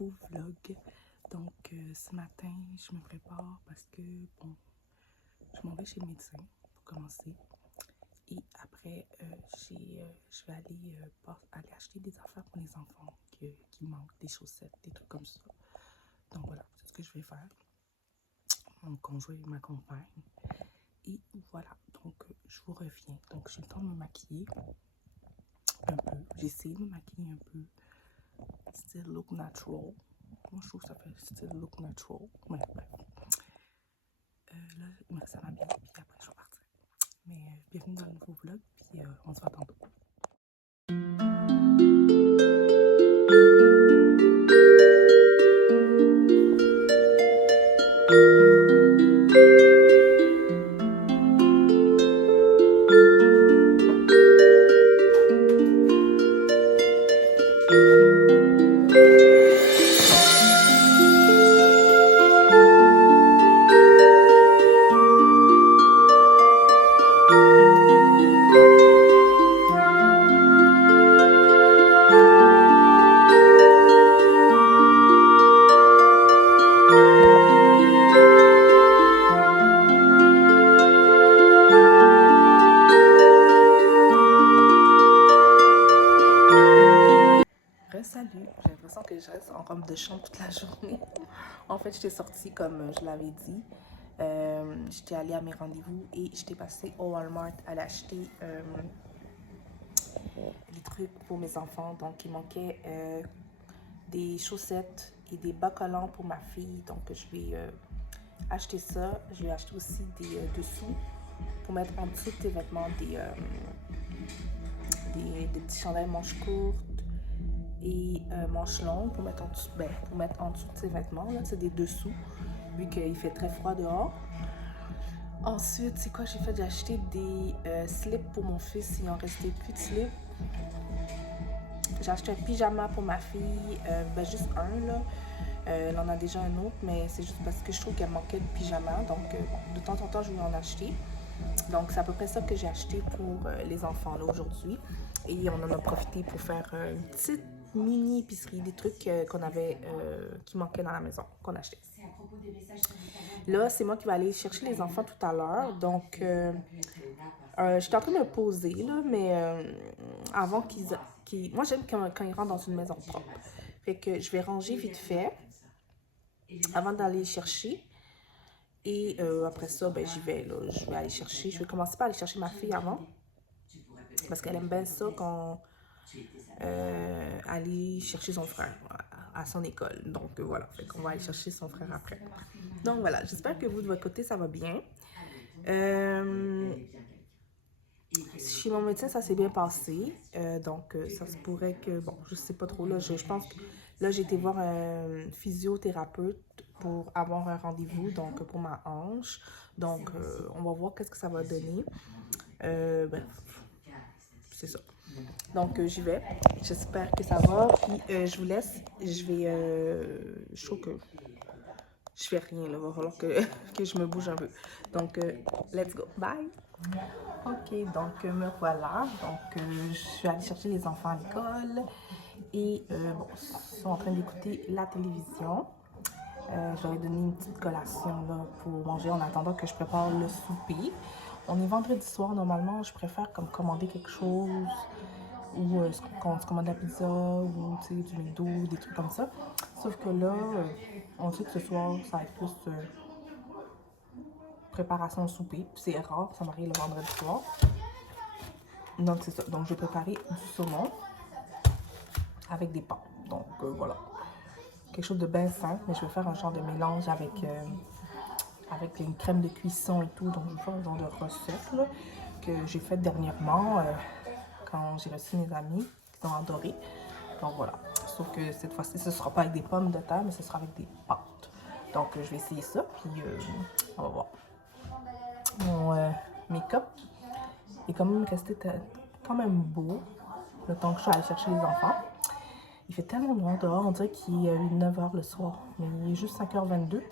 nouveau vlog. Donc ce matin, je me prépare parce que, bon, je m'en vais chez le médecin pour commencer. Et après, je vais aller acheter des affaires pour les enfants qui manquent, des chaussettes, des trucs comme ça. Donc voilà, c'est ce que je vais faire. Mon conjoint m'accompagne. Et voilà, donc je vous reviens. Donc j'ai le temps de me maquiller un peu. J'essaie de me maquiller un peu. Still look natural. Moi, je trouve que ça fait still look natural. Ouais, bref. Là, il me reste à m'habiller, puis après, je vais partir. Mais bienvenue dans le nouveau vlog, puis on se voit tantôt. Salut, j'ai l'impression que je reste en robe de chambre toute la journée. En fait, j'étais sortie comme je l'avais dit. J'étais allée à mes rendez-vous et j'étais passée au Walmart à aller acheter des trucs pour mes enfants. Donc, il manquait des chaussettes et des bas collants pour ma fille. Donc, je vais acheter ça. Je vais acheter aussi des dessous pour mettre en dessous de tes vêtements des petits chandails manches courtes et manches longues pour mettre en dessous de ses vêtements. Là, c'est des dessous, vu qu'il fait très froid dehors. Ensuite, c'est quoi j'ai fait? J'ai acheté des slips pour mon fils. Il en restait plus de slips. J'ai acheté un pyjama pour ma fille, juste un là. Elle en a déjà un autre, mais c'est juste parce que je trouve qu'elle manquait de pyjama. Donc, de temps en temps, je vais en acheter. Donc, c'est à peu près ça que j'ai acheté pour les enfants là aujourd'hui. Et on en a profité pour faire une petite mini épicerie, des trucs qu'on avait, qui manquaient dans la maison, qu'on achetait. Là, c'est moi qui vais aller chercher les enfants tout à l'heure. Donc, j'étais en train de me poser, là, mais avant moi, j'aime quand ils rentrent dans une maison propre. Fait que je vais ranger vite fait avant d'aller chercher. Et après ça, ben, j'y vais, là. Je vais aller chercher. Je vais commencer par aller chercher ma fille avant. Parce qu'elle aime bien ça quand aller chercher son frère à son école. Donc voilà, fait qu'on va aller chercher son frère après. Donc voilà, j'espère que vous de votre côté ça va bien. Chez mon médecin ça s'est bien passé. Donc ça se pourrait que, bon, je sais pas trop là, je pense que là j'ai été voir un physiothérapeute pour avoir un rendez-vous, donc pour ma hanche. Donc on va voir qu'est-ce que ça va donner. Bref, c'est ça. Donc, j'y vais. J'espère que ça va. Puis, je vous laisse. Je vais... je trouve que je fais rien, là. Il va falloir que je me bouge un peu. Donc, let's go. Bye! Ok, donc, me voilà. Donc, je suis allée chercher les enfants à l'école. Et, bon, ils sont en train d'écouter la télévision. Je leur ai donné une petite collation, là, pour manger en attendant que je prépare le souper. On est vendredi soir. Normalement, je préfère comme commander quelque chose ou quand on se commande la pizza ou du McDo, des trucs comme ça. Sauf que là, on sait que ce soir, ça va être plus préparation au souper. C'est rare, ça m'arrive le vendredi soir. Donc c'est ça. Donc je vais préparer du saumon avec des pâtes. Donc voilà. Quelque chose de bien simple, mais je vais faire un genre de mélange avec une crème de cuisson et tout. Donc je vais faire un genre de recette là, que j'ai faite dernièrement quand j'ai reçu mes amis qui sont adorés. Donc voilà. Sauf que cette fois-ci, ce ne sera pas avec des pommes de terre, mais ce sera avec des pâtes. Donc je vais essayer ça, puis on va voir. Mon make-up est quand même resté quand même beau le temps que je suis allée chercher les enfants. Il fait tellement noir dehors, on dirait qu'il est 9h le soir, mais il est juste 5h22.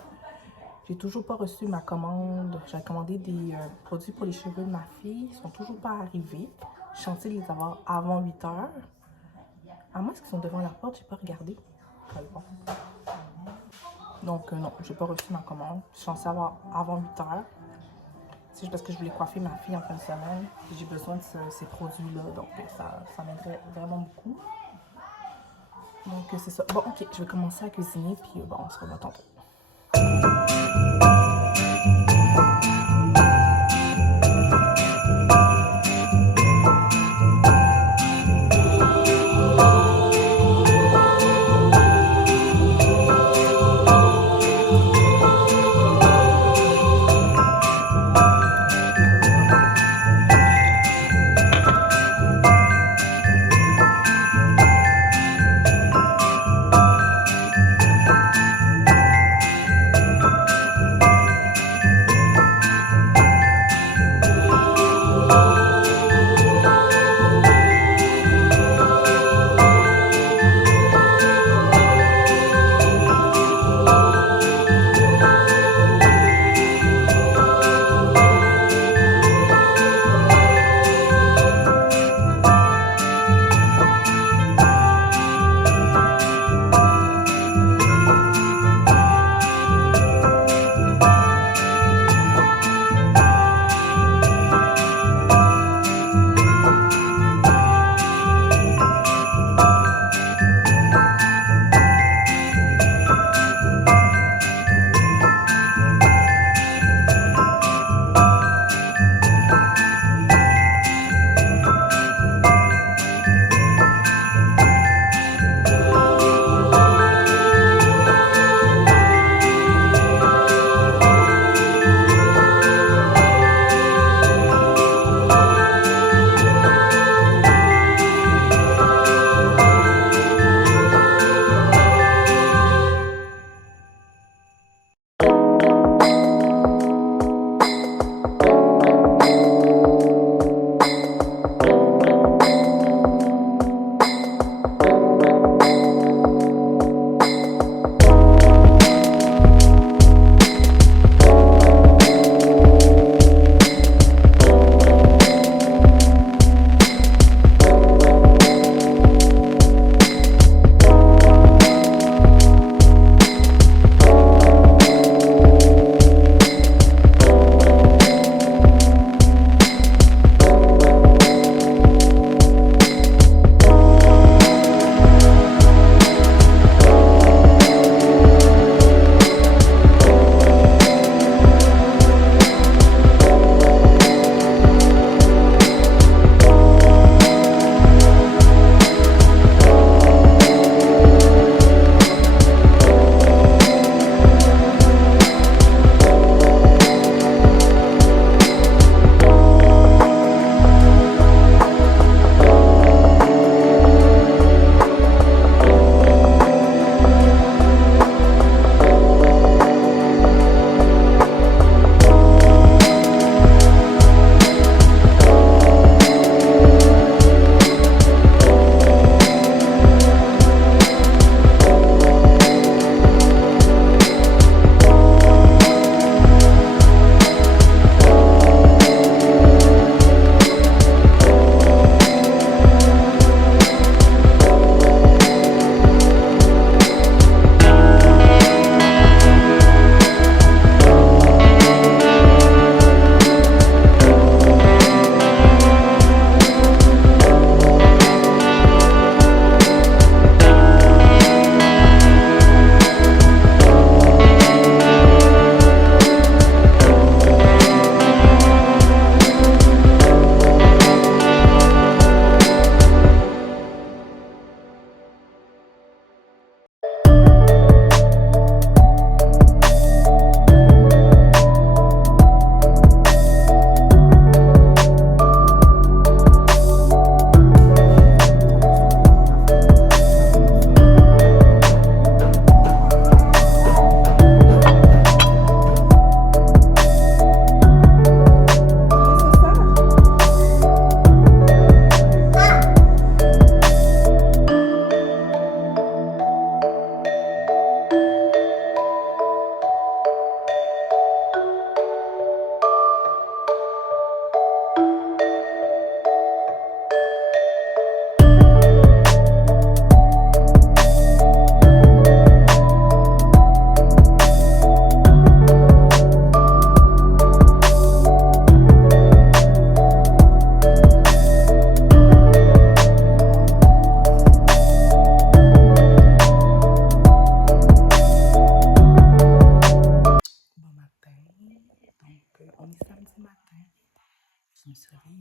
J'ai toujours pas reçu ma commande. J'ai commandé des produits pour les cheveux de ma fille. Ils sont toujours pas arrivés. Je suis censée les avoir avant 8h. À moins qu'ils sont devant la porte, j'ai pas regardé. Donc non, j'ai pas reçu ma commande. Je suis censée avoir avant 8 heures. C'est juste parce que je voulais coiffer ma fille en fin de semaine. J'ai besoin de ces produits-là, donc ça m'aiderait vraiment beaucoup. Donc c'est ça. Bon, ok, je vais commencer à cuisiner, puis bon, on se revoit tantôt.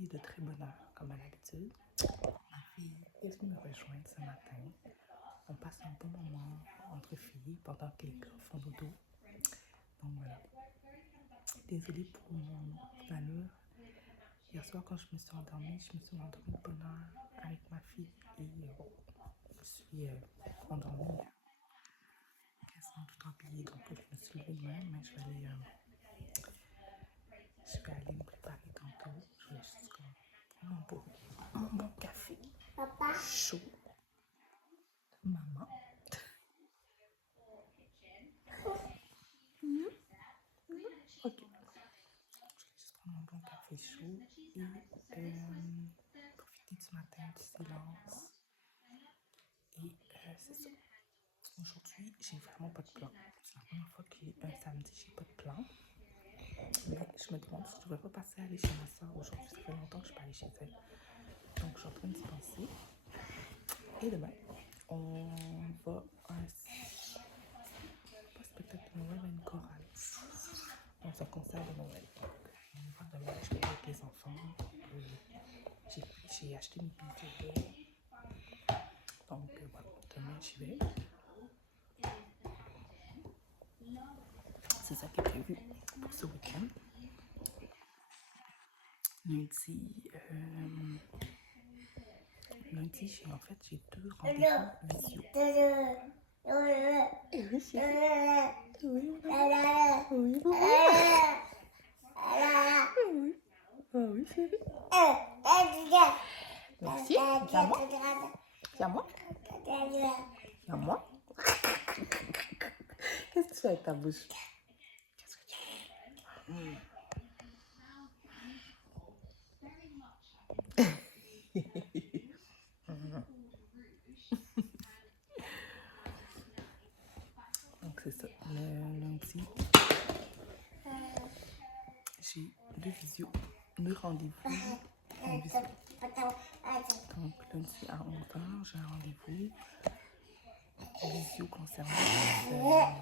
est de très bonne heure, comme à l'habitude. Ma fille est venue me rejoindre ce matin. On passe un bon moment entre filles pendant que les gars font dodo. Donc voilà. Désolée pour mon allure. Hier soir, quand je me suis endormie de bonne heure avec ma fille et je suis endormie quasiment tout habillée. Donc je me suis levée de même, mais je vais aller me préparer tantôt. Je vais juste prendre mon bon café. Papa. Chaud. Maman. Ok. Je vais juste prendre mon bon café chaud et profiter du matin, du silence. Et c'est ça. Aujourd'hui, j'ai vraiment pas de plan. C'est la première fois qu'un samedi, j'ai pas de plan. Mais je me demande si je ne devrais pas passer à aller chez ma soeur aujourd'hui. Ça fait longtemps que je ne suis pas allée chez elle. Donc, je suis en train d'y penser. Et demain, on va à un spectacle de Noël à une chorale. Donc, c'est un concert de Noël. On va demain, je vais avec les enfants. J'ai acheté mes billets. Donc, voilà, demain, j'y vais. C'est ça qui est prévu pour ce week-end. Lundi, j'ai deux rendez-vous visio. Oui, chérie. Oui, maman. Oui, maman. Oui, chérie. Merci. C'est à moi. C'est à moi. Qu'est-ce que tu fais avec ta bouche? Qu'est-ce que tu fais? Donc c'est ça, le lundi, j'ai deux rendez-vous en visio. Donc lundi à 11h, j'ai un rendez-vous visio concernant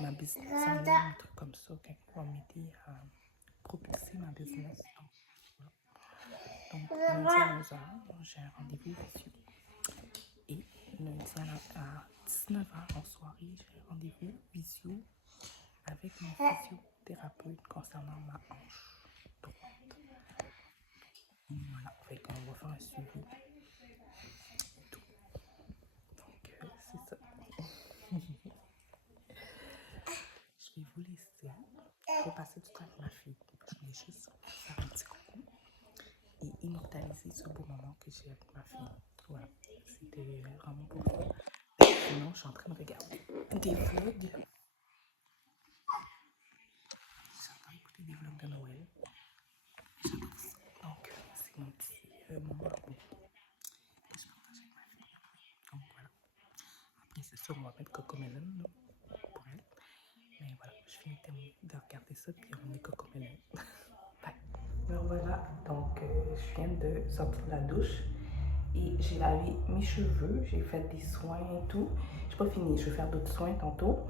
ma business en ligne, un truc comme ça, quelqu'un va m'aider à propulser ma business. Donc lundi à 11h, j'ai un rendez-vous visio. Et lundi à 19h en soirée, j'ai un rendez-vous visio avec mon physiothérapeute concernant ma hanche droite. Voilà, fait qu'on va faire un suivi et tout. Donc c'est ça. Je vais vous laisser. Je vais passer du temps avec ma fille. Je voulais juste faire un petit coucou et immortaliser ce beau moment que j'ai avec ma fille. Voilà, c'était vraiment pour ça. Sinon, je suis en train de regarder des vlogs. J'attends écouter des vlogs de Noël. J'adore ça. Donc, c'est mon petit moment que je partage avec ma fille. Donc, voilà. Après, c'est sûr, on va mettre Cocomelon pour elle. Mais voilà, je finis de regarder ça, puis on met Cocomelon. Bye. Alors voilà, donc je viens de sortir de la douche. Et j'ai lavé mes cheveux, j'ai fait des soins et tout. J'ai pas fini, je vais faire d'autres soins tantôt.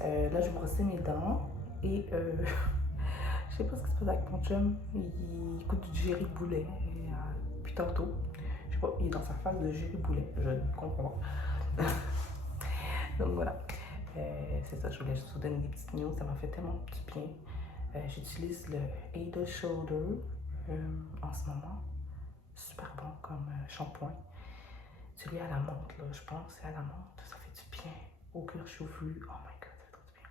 Là, je vais brosser mes dents. Et je sais pas ce qui se passe avec mon chum. Il écoute du Jerry Boulet. Puis tantôt, je sais pas, il est dans sa phase de Jerry Boulet. Je ne comprends pas. Donc voilà. C'est ça, je voulais juste vous donner des petites news. Ça m'a fait tellement du bien. J'utilise le Ada Shoulder en ce moment. Super bon comme shampoing. Celui à la menthe, là, je pense, c'est à la menthe. Ça fait du bien au cuir chevelu. Oh my god, ça fait trop du bien.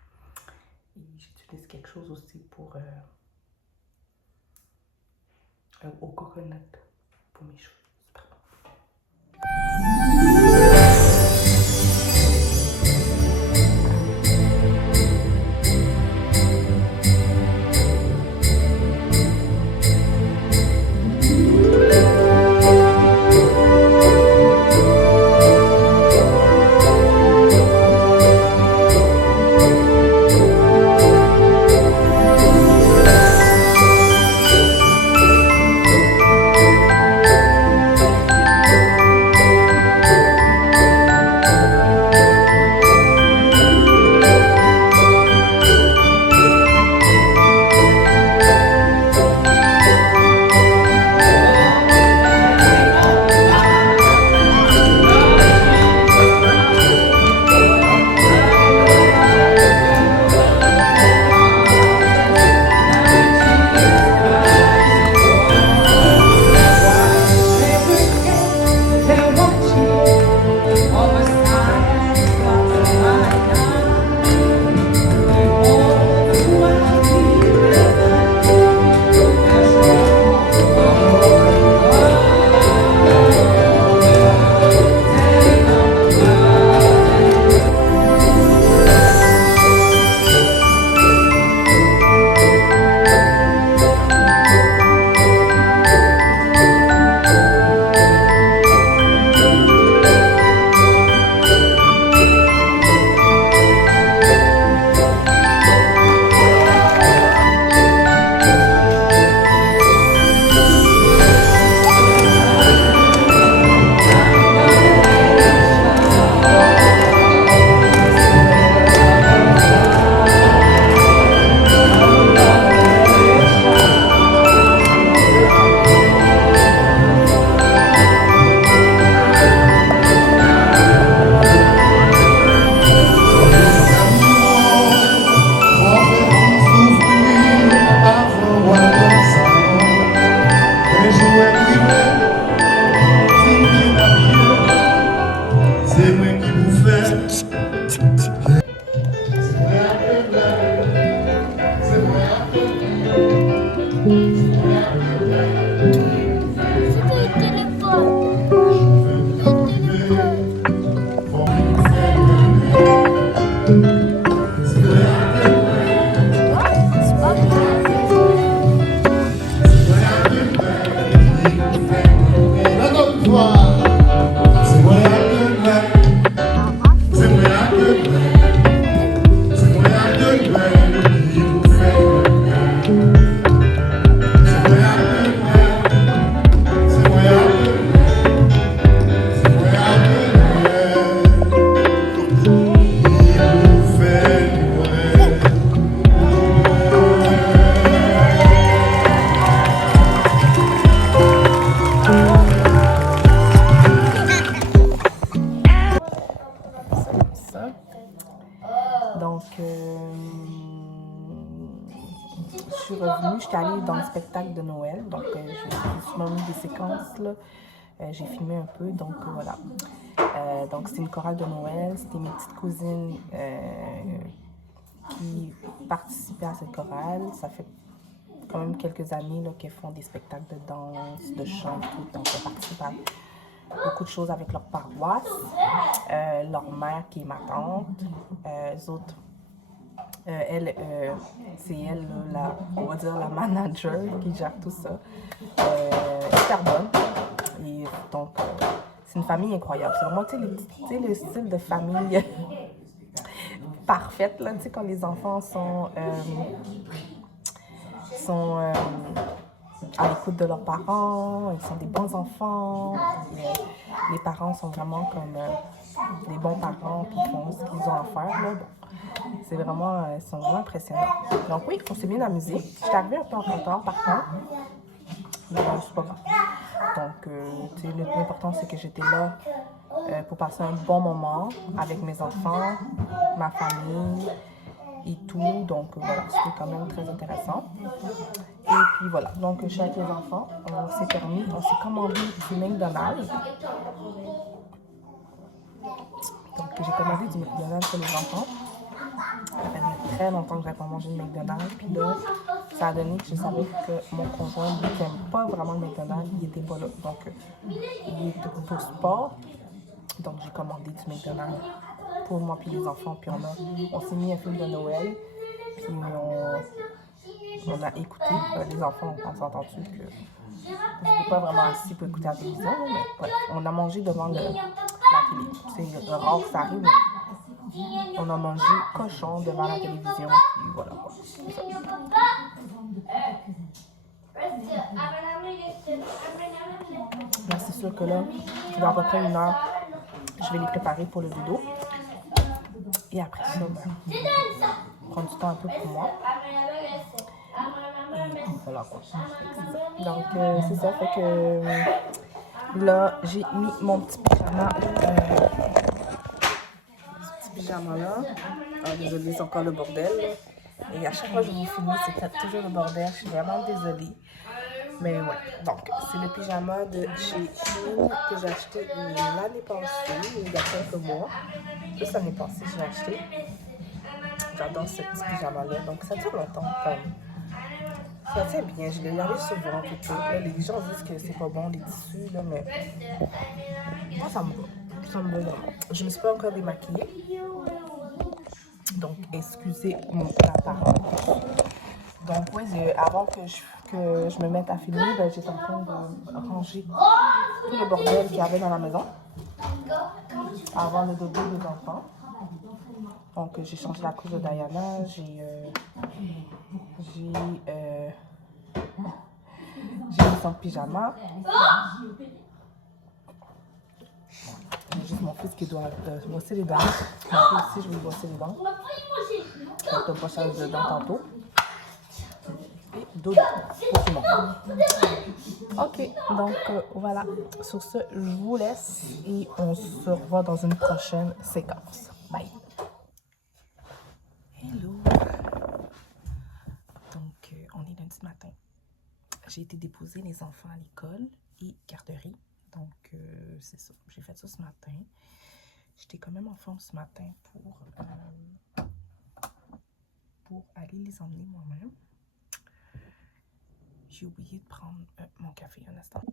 Et j'utilise quelque chose aussi pour au coconut pour mes cheveux. Donc, je suis revenue, j'étais allée dans le spectacle de Noël. Donc, je me suis mis des séquences, là. J'ai filmé un peu, donc voilà. Donc, c'était une chorale de Noël. C'était mes petites cousines qui participaient à cette chorale. Ça fait quand même quelques années là, qu'elles font des spectacles de danse, de chant, tout. Donc, elles participent à beaucoup de choses avec leur paroisse. Leur mère, qui est ma tante. Les autres, elle, c'est elle, on va dire, la manager qui gère tout ça. Hyper bonne. Et donc, c'est une famille incroyable. C'est vraiment, tu sais, le style de famille parfaite, là, tu sais, quand les enfants sont à l'écoute de leurs parents, ils sont des bons enfants, puis, les parents sont vraiment comme des bons parents, puis ils font ce qu'ils ont à faire, là. Bon, c'est vraiment, ils sont vraiment impressionnants. Donc oui, on s'est bien amusé. J'étais arrivée un peu en retard, par contre, mais bon, c'est pas grave. Donc, tu sais, l'important, c'est que j'étais là pour passer un bon moment avec mes enfants, ma famille et tout. Donc, voilà, c'était quand même très intéressant. Et puis, voilà. Donc, je suis avec les enfants. On s'est permis, on s'est commandé du McDonald's. Donc, j'ai commandé du McDonald's pour les enfants. Ça fait très longtemps que j'avais pas mangé de McDonald's. Puis là, ça a donné que je savais que mon conjoint, lui, qui n'aime pas vraiment le McDonald's, il était pas là. Donc, il était pour sport. Donc, j'ai commandé du McDonald's pour moi puis les enfants. Puis on s'est mis un film de Noël. Puis on a écouté. Les enfants, on s'est entendu que j'étais pas vraiment assis pour écouter la télévision. Mais bref, on a mangé devant la télé. C'est rare que ça arrive, mais on a mangé cochon devant la télévision. Puis voilà quoi. C'est ça. Là, c'est sûr que là, dans à peu près 1 heure, je vais les préparer pour le dodo. Et après ça, ben, prendre du temps un peu pour moi. Et puis voilà quoi. Donc, c'est ça. Fait que là, j'ai mis mon petit pyjama. Ce petit pyjama là. Ah, désolée, c'est encore le bordel. Et à chaque fois que je vous filme, c'est toujours le bordel. Je suis vraiment désolée. Mais ouais, donc c'est le pyjama de chez Shein que j'ai acheté l'année passée, il y a quelques mois. Juste l'année passée, je l'ai acheté. J'adore ce petit pyjama-là, donc ça dure longtemps comme. Ça tient bien, je l'ai lavé souvent plutôt. Là, les gens disent que c'est pas bon les tissus, là, mais moi ça me va. Ça me va vraiment. Je me suis pas encore démaquillée. Donc excusez mon apparence. Donc oui, avant que je me mette à filmer, ben, j'étais en train de ranger tout le bordel qu'il y avait dans la maison avant le dodo des enfants. Donc j'ai changé la couche de Diana, j'ai mis son pyjama. J'ai juste mon fils qui doit brosser les dents. Moi aussi, je vais lui brosser les dents. Je vais te brosser les dents tantôt. Et dodo pour tout le monde. Ok, donc voilà. Sur ce, je vous laisse et on se revoit dans une prochaine séquence. Bye. Hello. Donc, on est lundi matin. J'ai été déposer les enfants à l'école et garderie. Donc, c'est ça. J'ai fait ça ce matin. J'étais quand même en forme ce matin pour aller les emmener moi-même. J'ai oublié de prendre mon café un instant.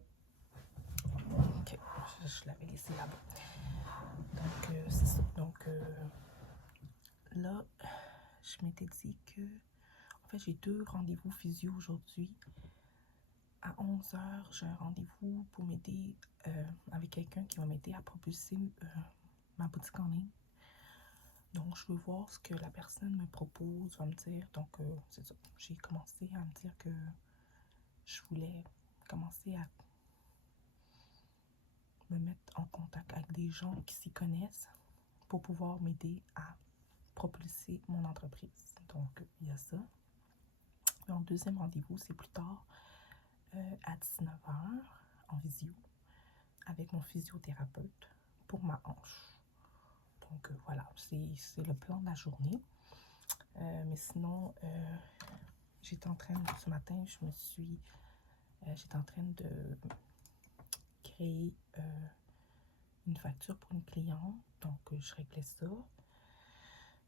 Ok, je l'avais laissé là-bas. Donc, c'est ça. Donc, là, je m'étais dit que... En fait, j'ai 2 rendez-vous physio aujourd'hui. À 11h, j'ai un rendez-vous pour m'aider avec quelqu'un qui va m'aider à propulser ma boutique en ligne. Donc, je veux voir ce que la personne me propose, va me dire. Donc, c'est ça. J'ai commencé à me dire que je voulais commencer à me mettre en contact avec des gens qui s'y connaissent pour pouvoir m'aider à propulser mon entreprise. Donc, il y a ça. Mon deuxième rendez-vous, c'est plus tard, à 19h, en visio, avec mon physiothérapeute pour ma hanche. Donc, voilà, c'est le plan de la journée. Mais sinon, j'étais en train, ce matin, j'étais en train de créer une facture pour une cliente. Donc, je réglais ça.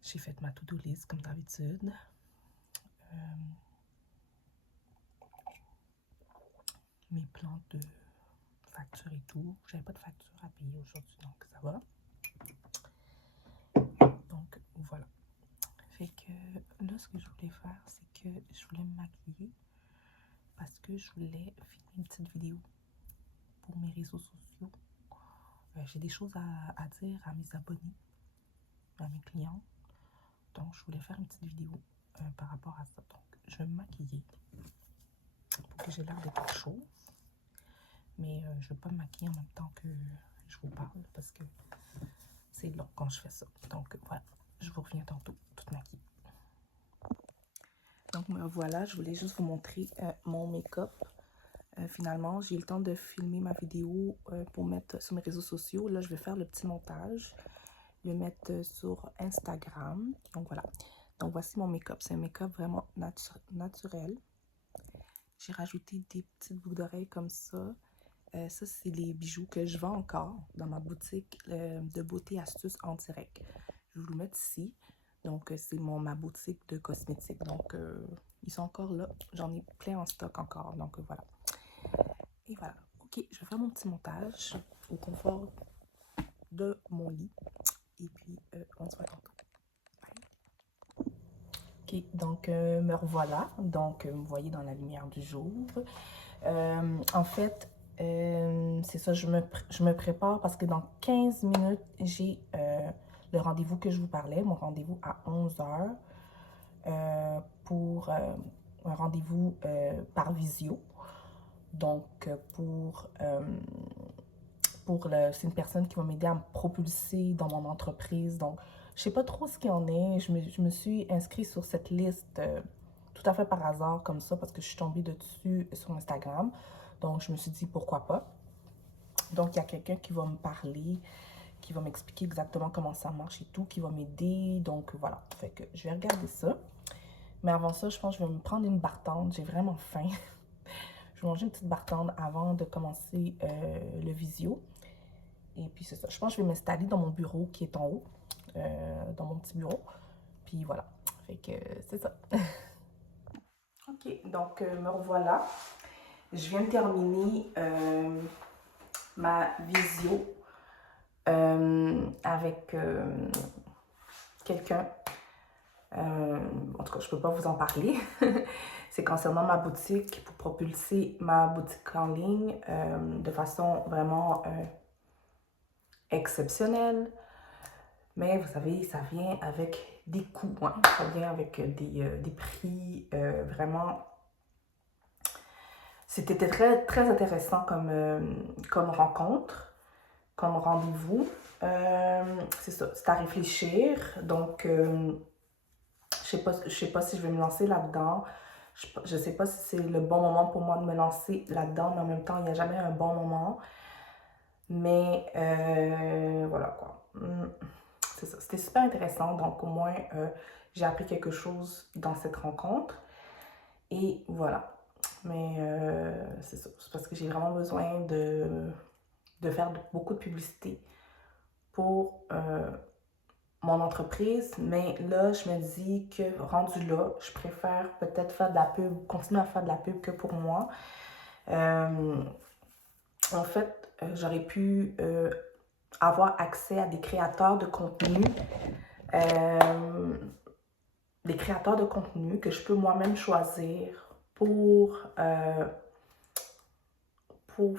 J'ai fait ma to-do list comme d'habitude. Mes plans de facture et tout. J'avais pas de facture à payer aujourd'hui, donc ça va. Donc, voilà. Fait que là, ce que je voulais faire, c'est que je voulais me maquiller parce que je voulais filmer une petite vidéo pour mes réseaux sociaux. J'ai des choses à dire à mes abonnés, à mes clients. Donc, je voulais faire une petite vidéo par rapport à ça. Donc, je vais me maquiller pour que j'ai l'air d'être chaud. Mais je ne vais pas me maquiller en même temps que je vous parle parce que c'est long quand je fais ça. Donc, voilà. Je vous reviens tantôt, toute maquillée. Donc, me voilà. Je voulais juste vous montrer mon make-up. Finalement, j'ai eu le temps de filmer ma vidéo pour mettre sur mes réseaux sociaux. Là, je vais faire le petit montage, le mettre sur Instagram. Donc, voilà. Donc, voici mon make-up. C'est un make-up vraiment naturel. J'ai rajouté des petites boucles d'oreilles comme ça. Ça, c'est les bijoux que je vends encore dans ma boutique de beauté astuces en direct. Je vais vous le mettre ici. Donc, c'est ma boutique de cosmétiques. Donc, ils sont encore là. J'en ai plein en stock encore. Donc, voilà. Et voilà. Ok, je vais faire mon petit montage au confort de mon lit. Et puis, on se voit tantôt. Bye. Ok, donc, me revoilà. Donc, vous voyez dans la lumière du jour. En fait, c'est ça, je me prépare parce que dans 15 minutes, j'ai le rendez-vous que je vous parlais, mon rendez-vous à 11 h pour un rendez-vous par visio. Donc, c'est une personne qui va m'aider à me propulser dans mon entreprise. Donc, je sais pas trop ce qu'il y en est. Je me suis inscrite sur cette liste tout à fait par hasard comme ça parce que je suis tombée dessus sur Instagram. Donc, je me suis dit pourquoi pas. Donc, il y a quelqu'un qui va me parler, qui va m'expliquer exactement comment ça marche et tout, qui va m'aider. Donc, voilà. Fait que je vais regarder ça. Mais avant ça, je pense que je vais me prendre une bartende. J'ai vraiment faim. Je vais manger une petite bartende avant de commencer le visio. Et puis, c'est ça. Je pense que je vais m'installer dans mon bureau qui est en haut, dans mon petit bureau. Puis, voilà. Fait que c'est ça. Ok, donc me revoilà. Je viens de terminer ma visio avec quelqu'un. En tout cas, je ne peux pas vous en parler. C'est concernant ma boutique, pour propulser ma boutique en ligne de façon vraiment exceptionnelle. Mais vous savez, ça vient avec des coûts. Hein? Ça vient avec des prix vraiment... C'était très, très intéressant comme rencontre, comme rendez-vous. C'est ça, c'est à réfléchir. Donc, je sais pas si je vais me lancer là-dedans. Je sais pas si c'est le bon moment pour moi de me lancer là-dedans, mais en même temps, il n'y a jamais un bon moment. Mais voilà quoi. C'est ça. C'était super intéressant. Donc, au moins, j'ai appris quelque chose dans cette rencontre. Et voilà. Mais c'est ça. C'est parce que j'ai vraiment besoin de faire beaucoup de publicité pour mon entreprise. Mais là, je me dis que rendu là, je préfère peut-être faire de la pub, continuer à faire de la pub que pour moi. En fait, j'aurais pu avoir accès à des créateurs de contenu. Des créateurs de contenu que je peux moi-même choisir pour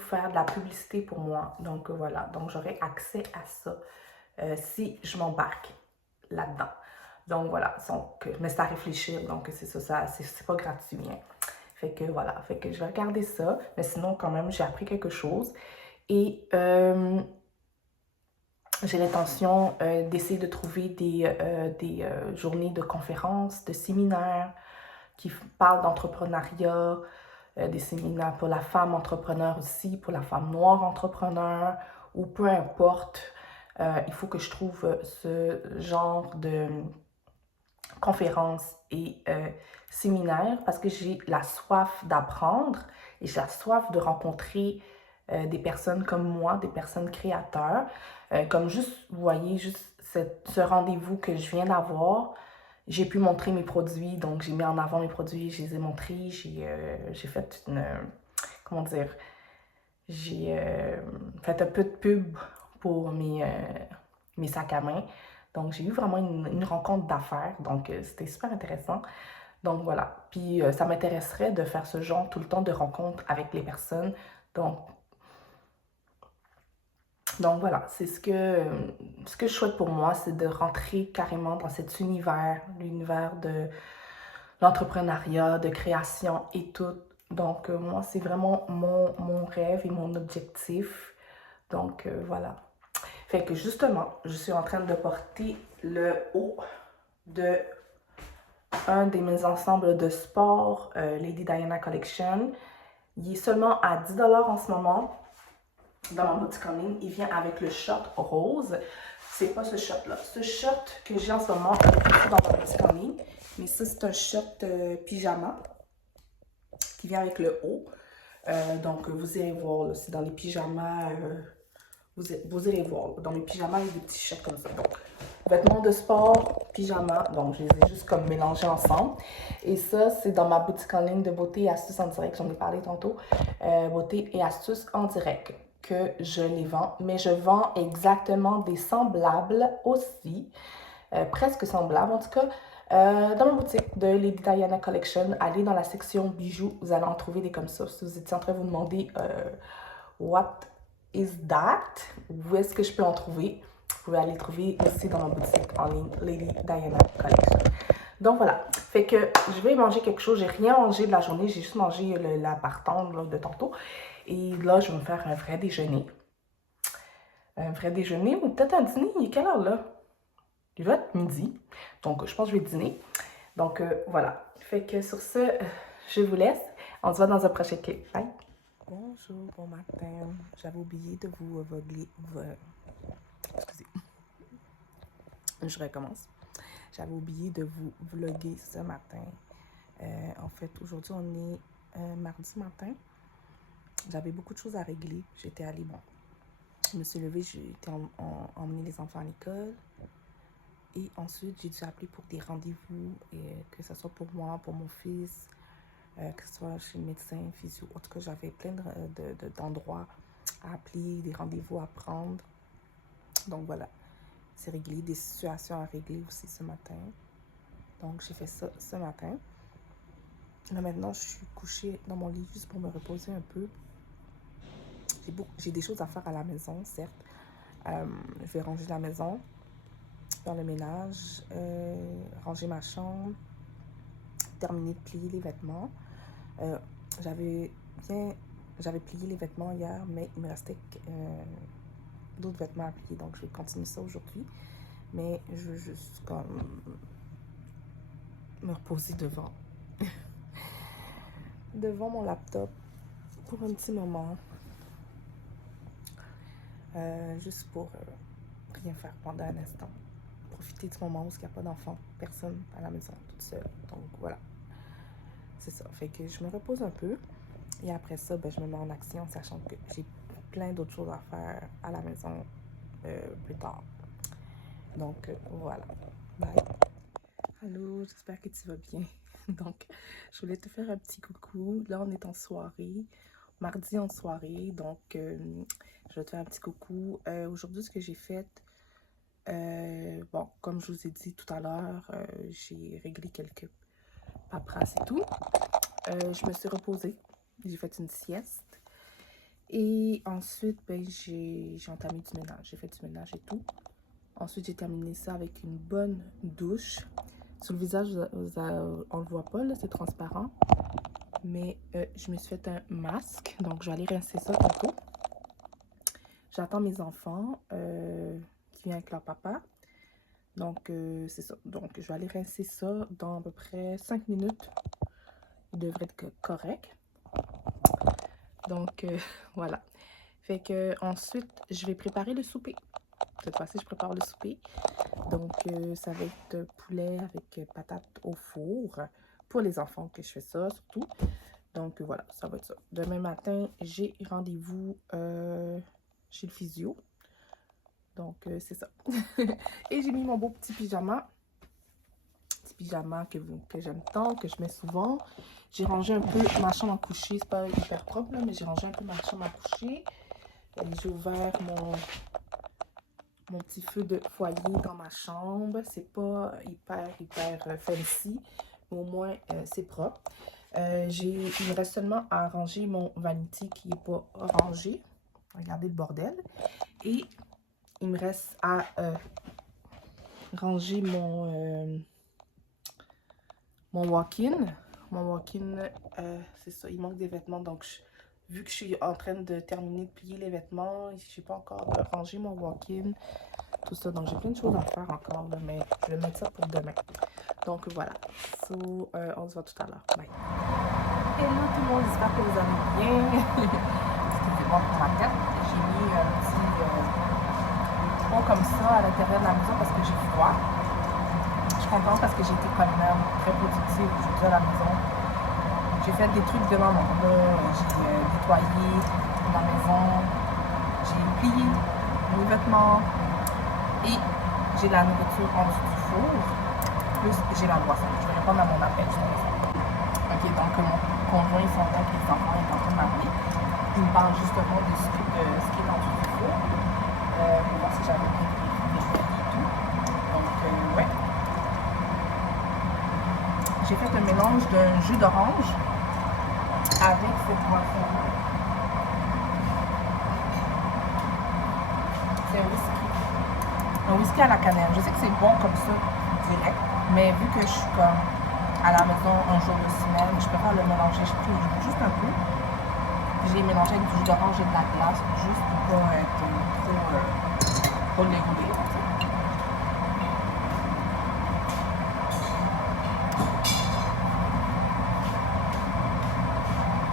faire de la publicité pour moi. Donc voilà, donc j'aurai accès à ça si je m'embarque là-dedans. Donc voilà, mais c'est à réfléchir, donc c'est ça c'est pas gratuit. Hein. Fait que voilà, fait que je vais regarder ça, mais sinon quand même j'ai appris quelque chose et j'ai l'intention d'essayer de trouver des journées de conférences, de séminaires qui parlent d'entrepreneuriat, des séminaires pour la femme entrepreneur aussi, pour la femme noire entrepreneur, ou peu importe. Il faut que je trouve ce genre de conférences et séminaires parce que j'ai la soif d'apprendre et j'ai la soif de rencontrer des personnes comme moi, des personnes créateurs. Comme juste, vous voyez, juste ce rendez-vous que je viens d'avoir, j'ai pu montrer mes produits, donc j'ai mis en avant mes produits, je les ai montrés, j'ai fait une, comment dire, j'ai fait un peu de pub pour mes sacs à main. Donc, j'ai eu vraiment une rencontre d'affaires. Donc, c'était super intéressant. Donc, voilà. Puis, ça m'intéresserait de faire ce genre tout le temps de rencontres avec les personnes. Donc voilà, c'est ce que je souhaite pour moi, c'est de rentrer carrément dans cet univers, l'univers de l'entrepreneuriat, de création et tout. Donc, moi, c'est vraiment mon rêve et mon objectif. Donc, voilà. Fait que justement, je suis en train de porter le haut de un de mes ensembles de sport, Lady Diana Collection. Il est seulement à 10 en ce moment dans ma boutique en ligne. Il vient avec le short rose. C'est pas ce short-là. Ce short que j'ai en ce moment, dans ma boutique en ligne. Mais ça, c'est un short pyjama qui vient avec le haut. Donc, vous irez voir, c'est dans les pyjamas. Vous irez voir, dans les pyjamas, il y a des petits shorts comme ça. Donc, vêtements de sport, pyjama. Donc, je les ai juste comme mélangés ensemble. Et ça, c'est dans ma boutique en ligne de beauté et astuces en direct. J'en ai parlé tantôt. Beauté et astuces en direct que je les vends. Mais je vends exactement des semblables aussi. Presque semblables en tout cas. Dans ma boutique de Lady Diana Collection, allez dans la section bijoux, vous allez en trouver des comme ça. Si vous étiez en train de vous demander what is that, où est-ce que je peux en trouver, vous pouvez aller trouver aussi dans ma boutique en ligne Lady Diana Collection. Donc voilà, fait que je vais manger quelque chose, j'ai rien mangé de la journée, j'ai juste mangé la partante là, de tantôt. Et là, je vais me faire un vrai déjeuner. Un vrai déjeuner ou peut-être un dîner, il est quelle heure là? Il va être midi, donc je pense que je vais dîner. Donc voilà, fait que sur ce, je vous laisse. On se voit dans un prochain clip. Bye! Bonjour, bon matin. J'avais oublié de vous excusez. Je recommence. J'avais oublié de vous vlogger ce matin. En fait, aujourd'hui, on est mardi matin. J'avais beaucoup de choses à régler. J'étais allée, bon, je me suis levée, j'ai été emmener les enfants à l'école. Et ensuite, j'ai dû appeler pour des rendez-vous, que ce soit pour moi, pour mon fils, que ce soit chez le médecin, physio. En tout cas, j'avais plein d'endroits à appeler, des rendez-vous à prendre. Donc voilà, c'est réglé. Des situations à régler aussi ce matin. Donc j'ai fait ça ce matin. Là maintenant, je suis couchée dans mon lit juste pour me reposer un peu. J'ai des choses à faire à la maison, certes. Je vais ranger la maison, faire le ménage, ranger ma chambre, terminer de plier les vêtements. J'avais plié les vêtements hier, mais il me restait d'autres vêtements à plier, donc je vais continuer ça aujourd'hui. Mais je veux juste comme me reposer devant mon laptop pour un petit moment. Juste pour rien faire pendant un instant. Profiter du moment où il n'y a pas d'enfant, personne à la maison, toute seule. Donc voilà, c'est ça. Fait que je me repose un peu et après ça, ben, je me mets en action, sachant que j'ai plein d'autres choses à faire à la maison plus tard. Donc voilà. Bye. Allô, j'espère que tu vas bien. Donc, je voulais te faire un petit coucou. Là, on est en soirée, mardi en soirée. Donc, je vais te faire un petit coucou. Aujourd'hui, ce que j'ai fait, bon, comme je vous ai dit tout à l'heure, j'ai réglé quelques paperasses et tout. Je me suis reposée. J'ai fait une sieste. Et ensuite, ben, j'ai entamé du ménage. J'ai fait du ménage et tout. Ensuite, j'ai terminé ça avec une bonne douche. Sur le visage, on le voit pas, là, c'est transparent. Mais je me suis fait un masque. Donc, je vais aller rincer ça tantôt. J'attends mes enfants qui viennent avec leur papa. Donc, c'est ça. Donc, je vais aller rincer ça dans à peu près 5 minutes. Il devrait être correct. Donc, voilà. Fait que ensuite, je vais préparer le souper. Cette fois-ci, je prépare le souper. Donc, ça va être poulet avec patates au four. Pour les enfants que je fais ça, surtout. Donc, voilà, ça va être ça. Demain matin, j'ai rendez-vous chez le physio. Donc, c'est ça. Et j'ai mis mon beau petit pyjama. Petit pyjama que j'aime tant, que je mets souvent. J'ai rangé un peu ma chambre à coucher. C'est pas hyper propre, là, mais j'ai rangé un peu ma chambre à coucher. J'ai ouvert mon petit feu de foyer dans ma chambre. C'est pas hyper fancy, mais au moins c'est propre. Il me reste seulement à ranger mon vanity qui n'est pas rangé. Regardez le bordel. Et il me reste à ranger mon walk-in. Mon walk-in, c'est ça, il manque des vêtements. Donc, vu que je suis en train de terminer de plier les vêtements, je n'ai pas encore rangé mon walk-in. Tout ça, donc j'ai plein de choses à faire encore, là, mais je vais mettre ça pour demain. Donc voilà, on se voit tout à l'heure. Bye. Hello tout le monde, j'espère que vous allez bien. Excusez-moi pour ma tête, j'ai mis un petit pot comme ça à l'intérieur de la maison parce que j'ai froid. Je suis contente parce que j'ai été quand même très productive aujourd'hui à la maison. J'ai fait des trucs devant mon j'ai nettoyé la maison, j'ai plié mes vêtements. Et j'ai la nourriture en dessous du four, plus j'ai la boisson. Je vais répondre à mon appel sur le téléphone. Ok, donc mon conjoint, ils sont là, les enfants sont en train de m'appeler. Ils me parlent justement de ce qui est en dessous du four. Pour voir si j'avais bien vérifié et tout. Donc, ouais. J'ai fait un mélange d'un jus d'orange avec cette boisson. C'est un whisky à la cannelle. Je sais que c'est bon comme ça, direct, mais vu que je suis comme à la maison un jour de semaine, je préfère le mélanger. Je pris juste un peu. J'ai mélangé avec du jus d'orange et de la glace, juste pour pas être trop dégoûté.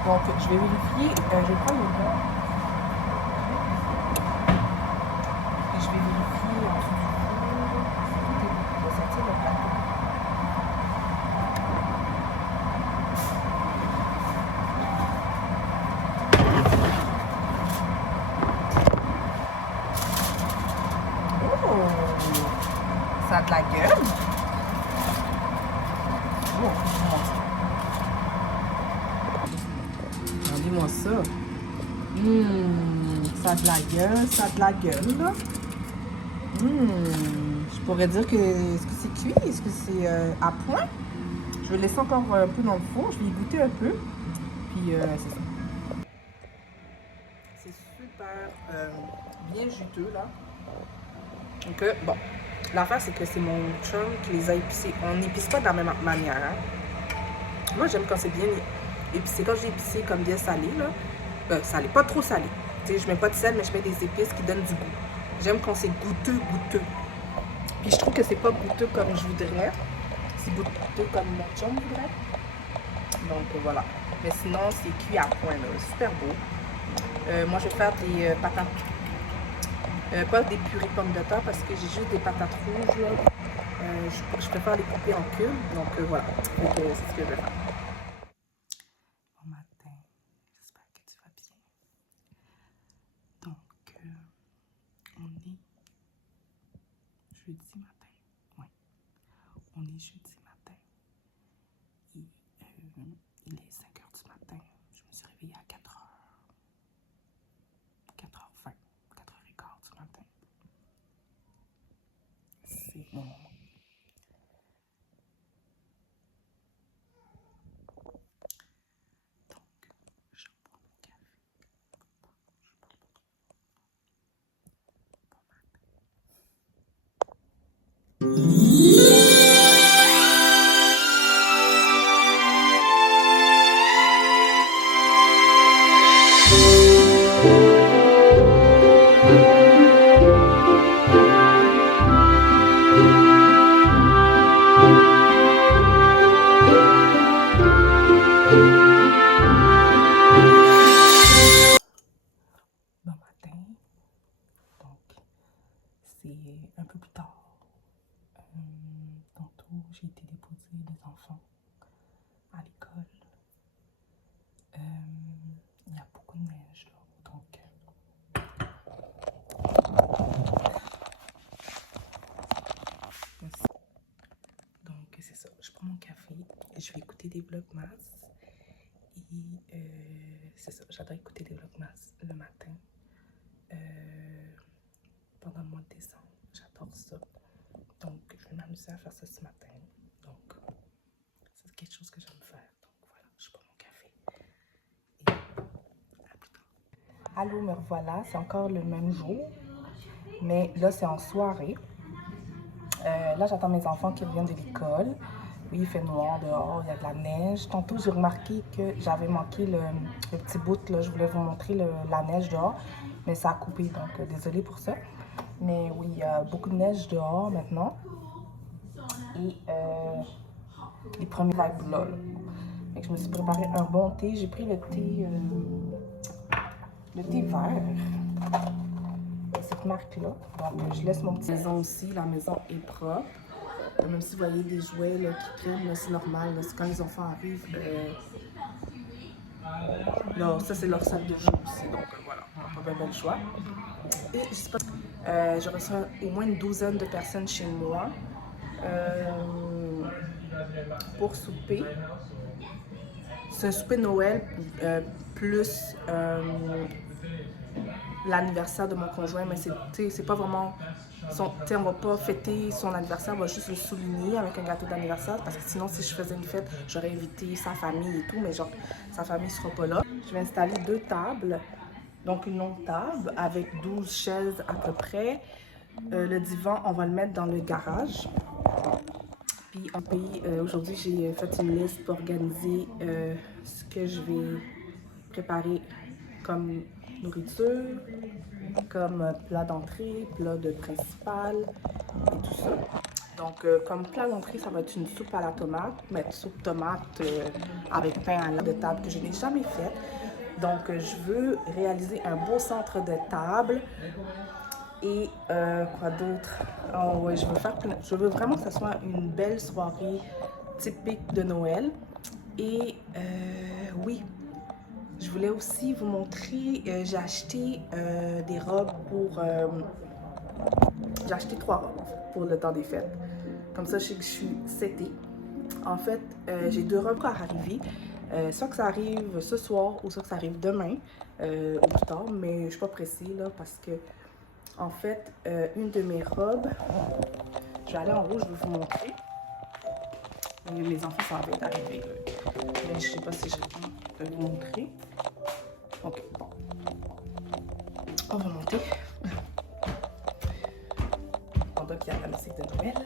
Donc, je vais vérifier. Je vais prendre le bon. Et je vais vérifier en dessous du four. Je vais sentir le plateau. Ça a de la gueule. Oh, regardez-moi ça. Ça a de la gueule, ça a de la gueule, là. Je pourrais dire que est-ce que c'est cuit? Est-ce que c'est à point? Je vais laisser encore un peu dans le four. Je vais y goûter un peu. Puis c'est ça. C'est super bien juteux, là. Donc, bon. L'affaire, c'est que c'est mon chum qui les a épicés. On n'épice pas de la même manière. Hein. Moi, j'aime quand c'est bien épicé. Quand j'ai épicé comme bien salé, là. Salé, pas trop salé. Tu sais, je mets pas de sel, mais je mets des épices qui donnent du goût. J'aime quand c'est goûteux. Puis je trouve que c'est pas goûteux comme je voudrais. C'est goûteux comme mon chum voudrait. Donc voilà. Mais sinon, c'est cuit à point, là. Super beau. Moi, je vais faire des patates. Pas des purées pommes de terre parce que j'ai juste des patates rouges, là. Je préfère les couper en cubes. Donc voilà. Donc, c'est ce que je vais faire. Bon matin. J'espère que tu vas bien. Donc, on est jeudi matin. Oui. On est jeudi matin. Et il est 5 h du matin. Je me suis réveillée à 4 h. 4h20. 4h15 du matin. C'est mon moment. café. Je vais écouter des vlogmas. Et c'est ça, j'adore écouter des vlogmas le matin. Pendant le mois de décembre. J'adore ça. Donc, je vais m'amuser à faire ça ce matin. Donc, c'est quelque chose que j'aime faire. Donc, voilà, je prends mon café. Et à plus tard. Allô, me revoilà. C'est encore le même jour. Mais là, c'est en soirée. Là, j'attends mes enfants qui reviennent de l'école. Oui, il fait noir dehors, il y a de la neige. Tantôt, j'ai remarqué que j'avais manqué le petit bout. Là, je voulais vous montrer la neige dehors. Mais ça a coupé, donc désolée pour ça. Mais oui, il y a beaucoup de neige dehors maintenant. Et les premiers vibes là. Donc, je me suis préparé un bon thé. J'ai pris le thé vert. Cette marque-là. Donc, je laisse mon petit maison aussi. La maison est propre. Même si vous voyez des jouets là, qui traînent, c'est normal. C'est quand les enfants arrivent. Là, ça, c'est leur salle de jeu aussi. Donc, voilà, on n'a pas bien le choix. Et je sais pas, je reçois au moins une douzaine de personnes chez moi pour souper. C'est un souper de Noël plus l'anniversaire de mon conjoint, mais c'est pas vraiment... on va pas fêter son anniversaire, on va juste le souligner avec un gâteau d'anniversaire, parce que sinon, si je faisais une fête, j'aurais invité sa famille et tout, mais genre, sa famille sera pas là. Je vais installer 2 tables, donc une longue table avec 12 chaises à peu près. Le divan, on va le mettre dans le garage. Puis en pays, aujourd'hui, j'ai fait une liste pour organiser ce que je vais préparer comme nourriture, comme plat d'entrée, plat de principal et tout ça. Donc, comme plat d'entrée, ça va être une soupe à la tomate, mais soupe tomate avec pain à la de table que je n'ai jamais faite. Donc, je veux réaliser un beau centre de table. Et quoi d'autre? Oh, ouais, je veux vraiment que ce soit une belle soirée typique de Noël. Et oui, je voulais aussi vous montrer, j'ai acheté des robes pour... j'ai acheté 3 robes pour le temps des fêtes. Comme ça, je sais que je suis setée. En fait, j'ai 2 robes à arriver. Soit que ça arrive ce soir ou soit que ça arrive demain ou plus tard. Mais je ne suis pas pressée là parce que, en fait, une de mes robes, je vais aller en haut, je vais vous montrer. Mes enfants sont d'arriver. Mais je ne sais pas si j'ai le temps de vous montrer. Ok, bon. On va monter. Pendant qu'il y a la musique de Noël.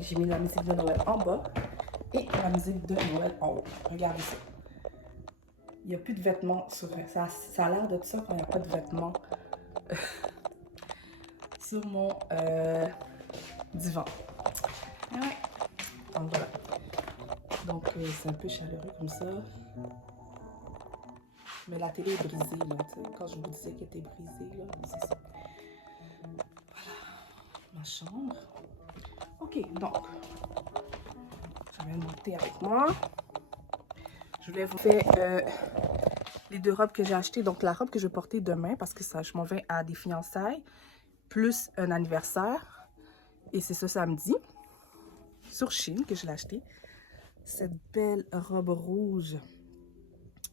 J'ai mis la musique de Noël en bas et la musique de Noël en haut. Regardez ça. Il n'y a plus de vêtements sur ça. Ça a l'air de ça quand il n'y a pas de vêtements sur mon divan. Ah ouais. Donc voilà. Donc c'est un peu chaleureux comme ça. Mais la télé est brisée là. Quand je vous disais qu'elle était brisée là, c'est ça. Voilà. Ma chambre. Ok, donc. Je vais monter avec moi. Je voulais vous faire les 2 robes que j'ai achetées. Donc la robe que je vais porter demain parce que ça, je m'en vais à des fiançailles plus un anniversaire. Et c'est ce samedi sur Shein que je l'ai acheté. Cette belle robe rouge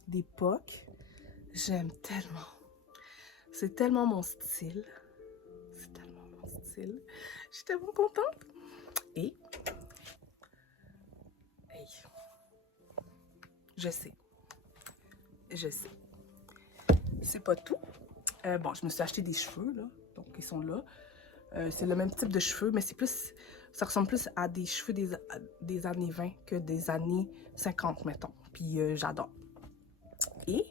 d'époque. J'aime tellement. C'est tellement mon style. C'est tellement mon style. Je suis tellement contente. Et hey, je sais. C'est pas tout. Bon, je me suis acheté des cheveux, là. Donc, ils sont là. C'est le même type de cheveux, mais c'est plus... Ça ressemble plus à des cheveux des années 20 que des années 50, mettons. Puis, j'adore. Et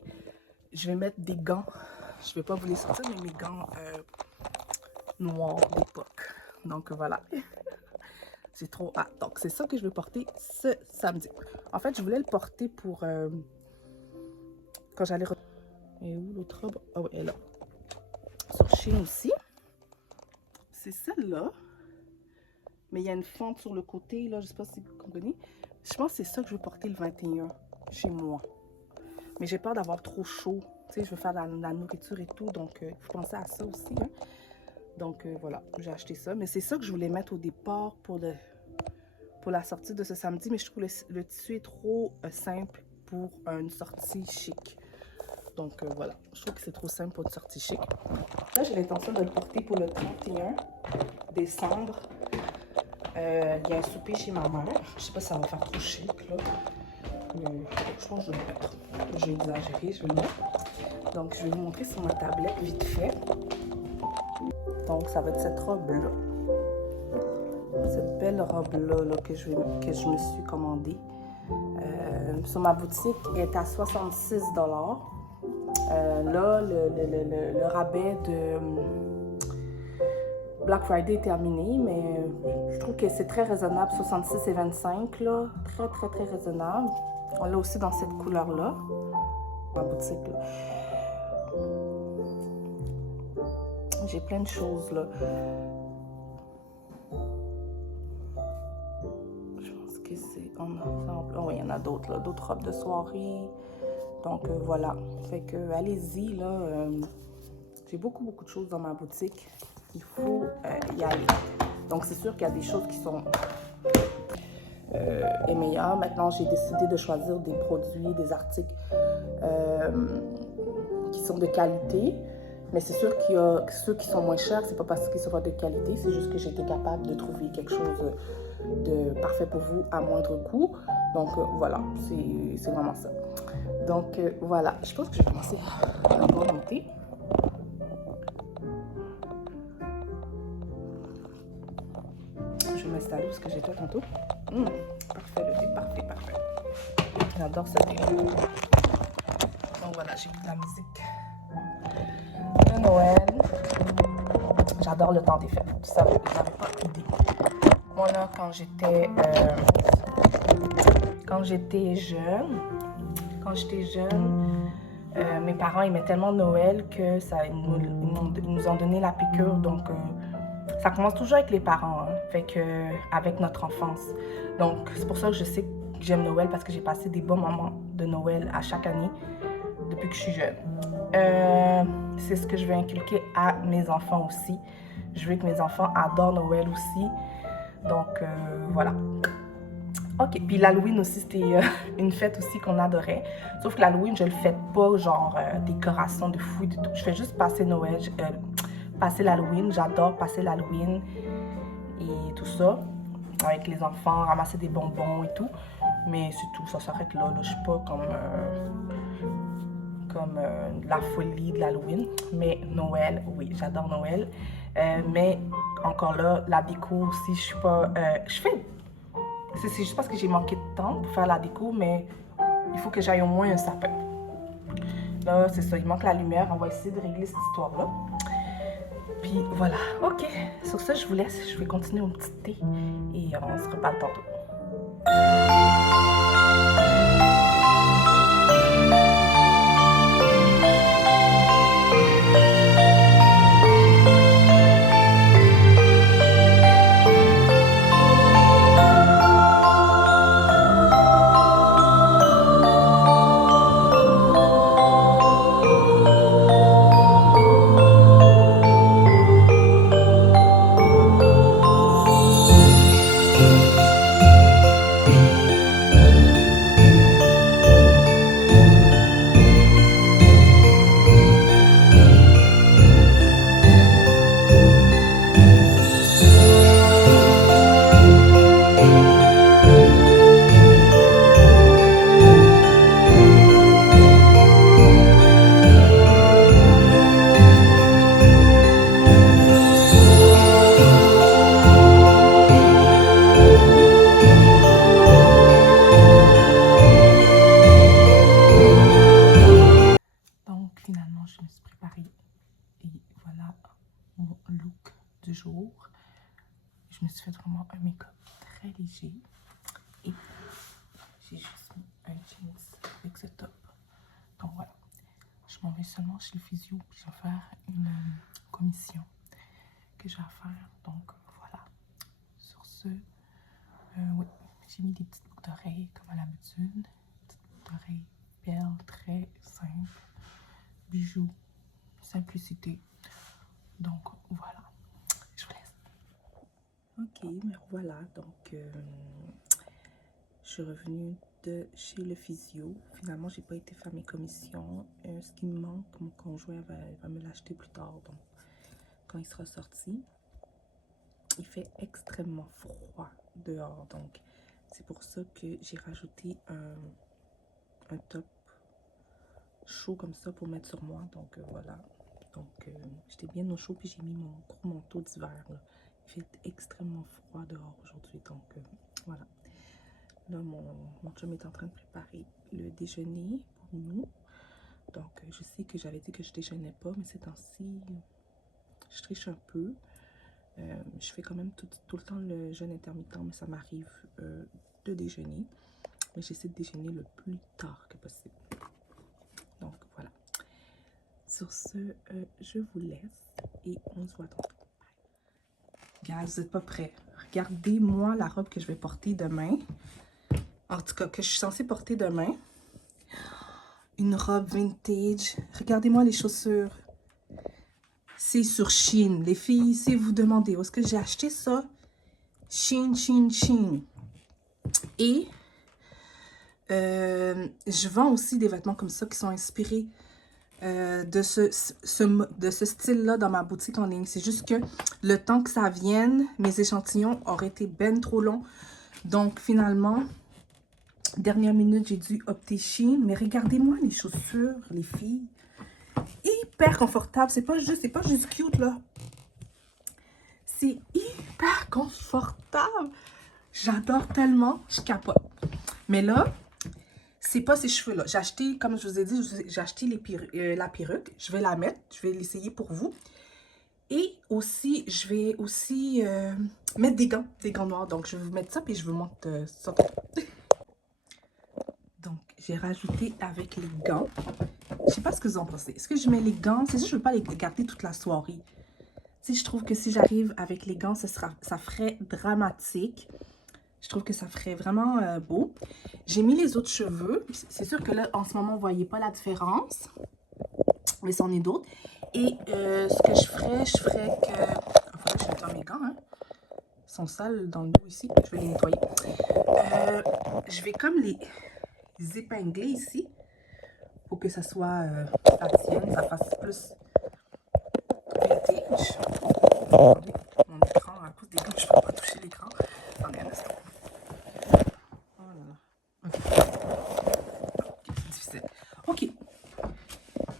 je vais mettre des gants. Je vais pas vous les sortir, mais mes gants noirs d'époque. Donc, voilà. J'ai trop hâte. Donc, c'est ça que je vais porter ce samedi. En fait, je voulais le porter pour... quand j'allais... Et où l'autre robe? Ah oui, elle est là. Sur Shein aussi. C'est celle-là. Mais il y a une fente sur le côté, là. Je sais pas si vous comprenez. Je pense que c'est ça que je vais porter le 21 chez moi. Mais j'ai peur d'avoir trop chaud. Tu sais, je veux faire la nourriture et tout. Donc, il faut penser à ça aussi. Hein. Donc, voilà. J'ai acheté ça. Mais c'est ça que je voulais mettre au départ pour pour la sortie de ce samedi, mais je trouve le tissu est trop simple pour une sortie chic. Donc voilà, je trouve que c'est trop simple pour une sortie chic. Là, j'ai l'intention de le porter pour le 31 décembre. Il y a un souper chez ma mère. Je sais pas si ça va faire trop chic, là. Mais je pense que je vais le mettre. J'ai exagéré, je vais le mettre. Donc, je vais vous montrer sur ma tablette vite fait. Donc, ça va être cette robe-là. Cette belle robe-là là, que je me suis commandée. Sur ma boutique, elle est à 66 $. Là, le rabais de Black Friday est terminé, mais je trouve que c'est très raisonnable, 66 et 25 là, très très très raisonnable. On l'a aussi dans cette couleur-là, ma boutique là. J'ai plein de choses là. Je pense que c'est en ensemble. Oh, il y en a d'autres là, d'autres robes de soirée. Donc voilà, fait que allez-y là. J'ai beaucoup de choses dans ma boutique. Il faut y aller. Donc c'est sûr qu'il y a des choses qui sont meilleures. Maintenant, j'ai décidé de choisir des produits, des articles qui sont de qualité. Mais c'est sûr qu'il y a ceux qui sont moins chers, c'est pas parce qu'ils sont pas de qualité, c'est juste que j'ai été capable de trouver quelque chose de parfait pour vous à moindre coût. Donc voilà, c'est vraiment ça. Donc voilà, je pense que je vais commencer à monter. Je vais m'installer parce que j'ai fait tantôt. Parfait, le thé, parfait. J'adore ce thé. Donc voilà, j'ai mis de la musique de Noël. J'adore le temps des fêtes. Ça, vous n'avez pas idée. Moi là, quand j'étais jeune, mes parents aimaient tellement Noël que ils nous ont donné la piqûre. Donc ça commence toujours avec les parents, hein, fait que avec notre enfance. Donc c'est pour ça que je sais que j'aime Noël, parce que j'ai passé des bons moments de Noël à chaque année depuis que je suis jeune. C'est ce que je vais inculquer à mes enfants aussi. Je veux que mes enfants adorent Noël aussi. Donc voilà. Ok, puis l'Halloween aussi, c'était une fête aussi qu'on adorait. Sauf que l'Halloween, je le fête pas genre décoration de fou du tout. Je fais juste passer Noël, passer l'Halloween. J'adore passer l'Halloween et tout ça. Avec les enfants, ramasser des bonbons et tout. Mais c'est tout, ça s'arrête là. Je suis pas comme la folie de l'Halloween. Mais Noël, oui, j'adore Noël. Mais encore là, la déco aussi, je suis pas... c'est juste parce que j'ai manqué de temps pour faire la déco, mais il faut que j'aille au moins un sapin. Là, c'est ça, il manque la lumière. On va essayer de régler cette histoire-là. Puis voilà, ok. Sur ce, je vous laisse. Je vais continuer mon petit thé et on se reparle tantôt. Finalement, je me suis préparée et voilà mon look du jour. Je me suis fait vraiment un make-up très léger et j'ai juste mis un jeans avec ce top. Donc voilà, je m'en vais seulement chez le physio puis je vais faire une commission que j'ai à faire. Donc voilà, sur ce, oui, j'ai mis des petites boucles d'oreilles comme à l'habitude, petites boucles d'oreilles belles, très simples. Bijoux, simplicité. Donc voilà, je vous laisse. Ok, mais voilà, donc je suis revenue de chez le physio. Finalement, j'ai pas été faire mes commissions. Ce qui me manque, mon conjoint va me l'acheter plus tard, donc quand il sera sorti. Il fait extrêmement froid dehors, donc c'est pour ça que j'ai rajouté un top chaud comme ça pour mettre sur moi, donc voilà. Donc j'étais bien au chaud, puis j'ai mis mon gros manteau d'hiver. Il fait extrêmement froid dehors aujourd'hui, donc voilà. Là, mon chum est en train de préparer le déjeuner pour nous. Donc je sais que j'avais dit que je déjeunais pas, mais ces temps-ci, je triche un peu. Je fais quand même tout le temps le jeûne intermittent, mais ça m'arrive de déjeuner. Mais j'essaie de déjeuner le plus tard que possible. Donc voilà. Sur ce, je vous laisse et on se voit tantôt. Guys, vous n'êtes pas prêts. Regardez-moi la robe que je vais porter demain. En tout cas, que je suis censée porter demain. Une robe vintage. Regardez-moi les chaussures. C'est sur Shein. Les filles, si vous demandez où est-ce que j'ai acheté ça, Shein, Shein, Shein. Et je vends aussi des vêtements comme ça qui sont inspirés de ce style-là dans ma boutique en ligne. C'est juste que le temps que ça vienne, mes échantillons auraient été ben trop longs. Donc finalement, dernière minute, j'ai dû opter Shein. Mais regardez-moi les chaussures, les filles. Hyper confortable. C'est pas juste cute, là. C'est hyper confortable. J'adore tellement. Je capote. Mais là, c'est pas ces cheveux-là. J'ai acheté, comme je vous ai dit, j'ai acheté la perruque. Je vais la mettre. Je vais l'essayer pour vous. Et aussi, je vais aussi mettre des gants noirs. Donc, je vais vous mettre ça, puis je vous montre ça. Donc, j'ai rajouté avec les gants. Je sais pas ce que vous en pensez. Est-ce que je mets les gants? C'est juste que je ne veux pas les garder toute la soirée. Tu sais, je trouve que si j'arrive avec les gants, ça ferait dramatique. Je trouve que ça ferait vraiment beau. J'ai mis les autres cheveux. C'est sûr que là, en ce moment, vous ne voyez pas la différence. Mais c'en est d'autres. Et ce que je ferais que... Il faudrait que je nettoie mes gants, hein. Ils sont sales dans le dos ici. Je vais les nettoyer. Je vais comme les épingler ici. Pour que ça soit... ça tienne, ça fasse plus vintage. Attendez, mon écran, à cause des gants, je ne peux pas toucher l'écran. Attendez un instant. Oh là là. Ok. Ok, c'est difficile. Ok.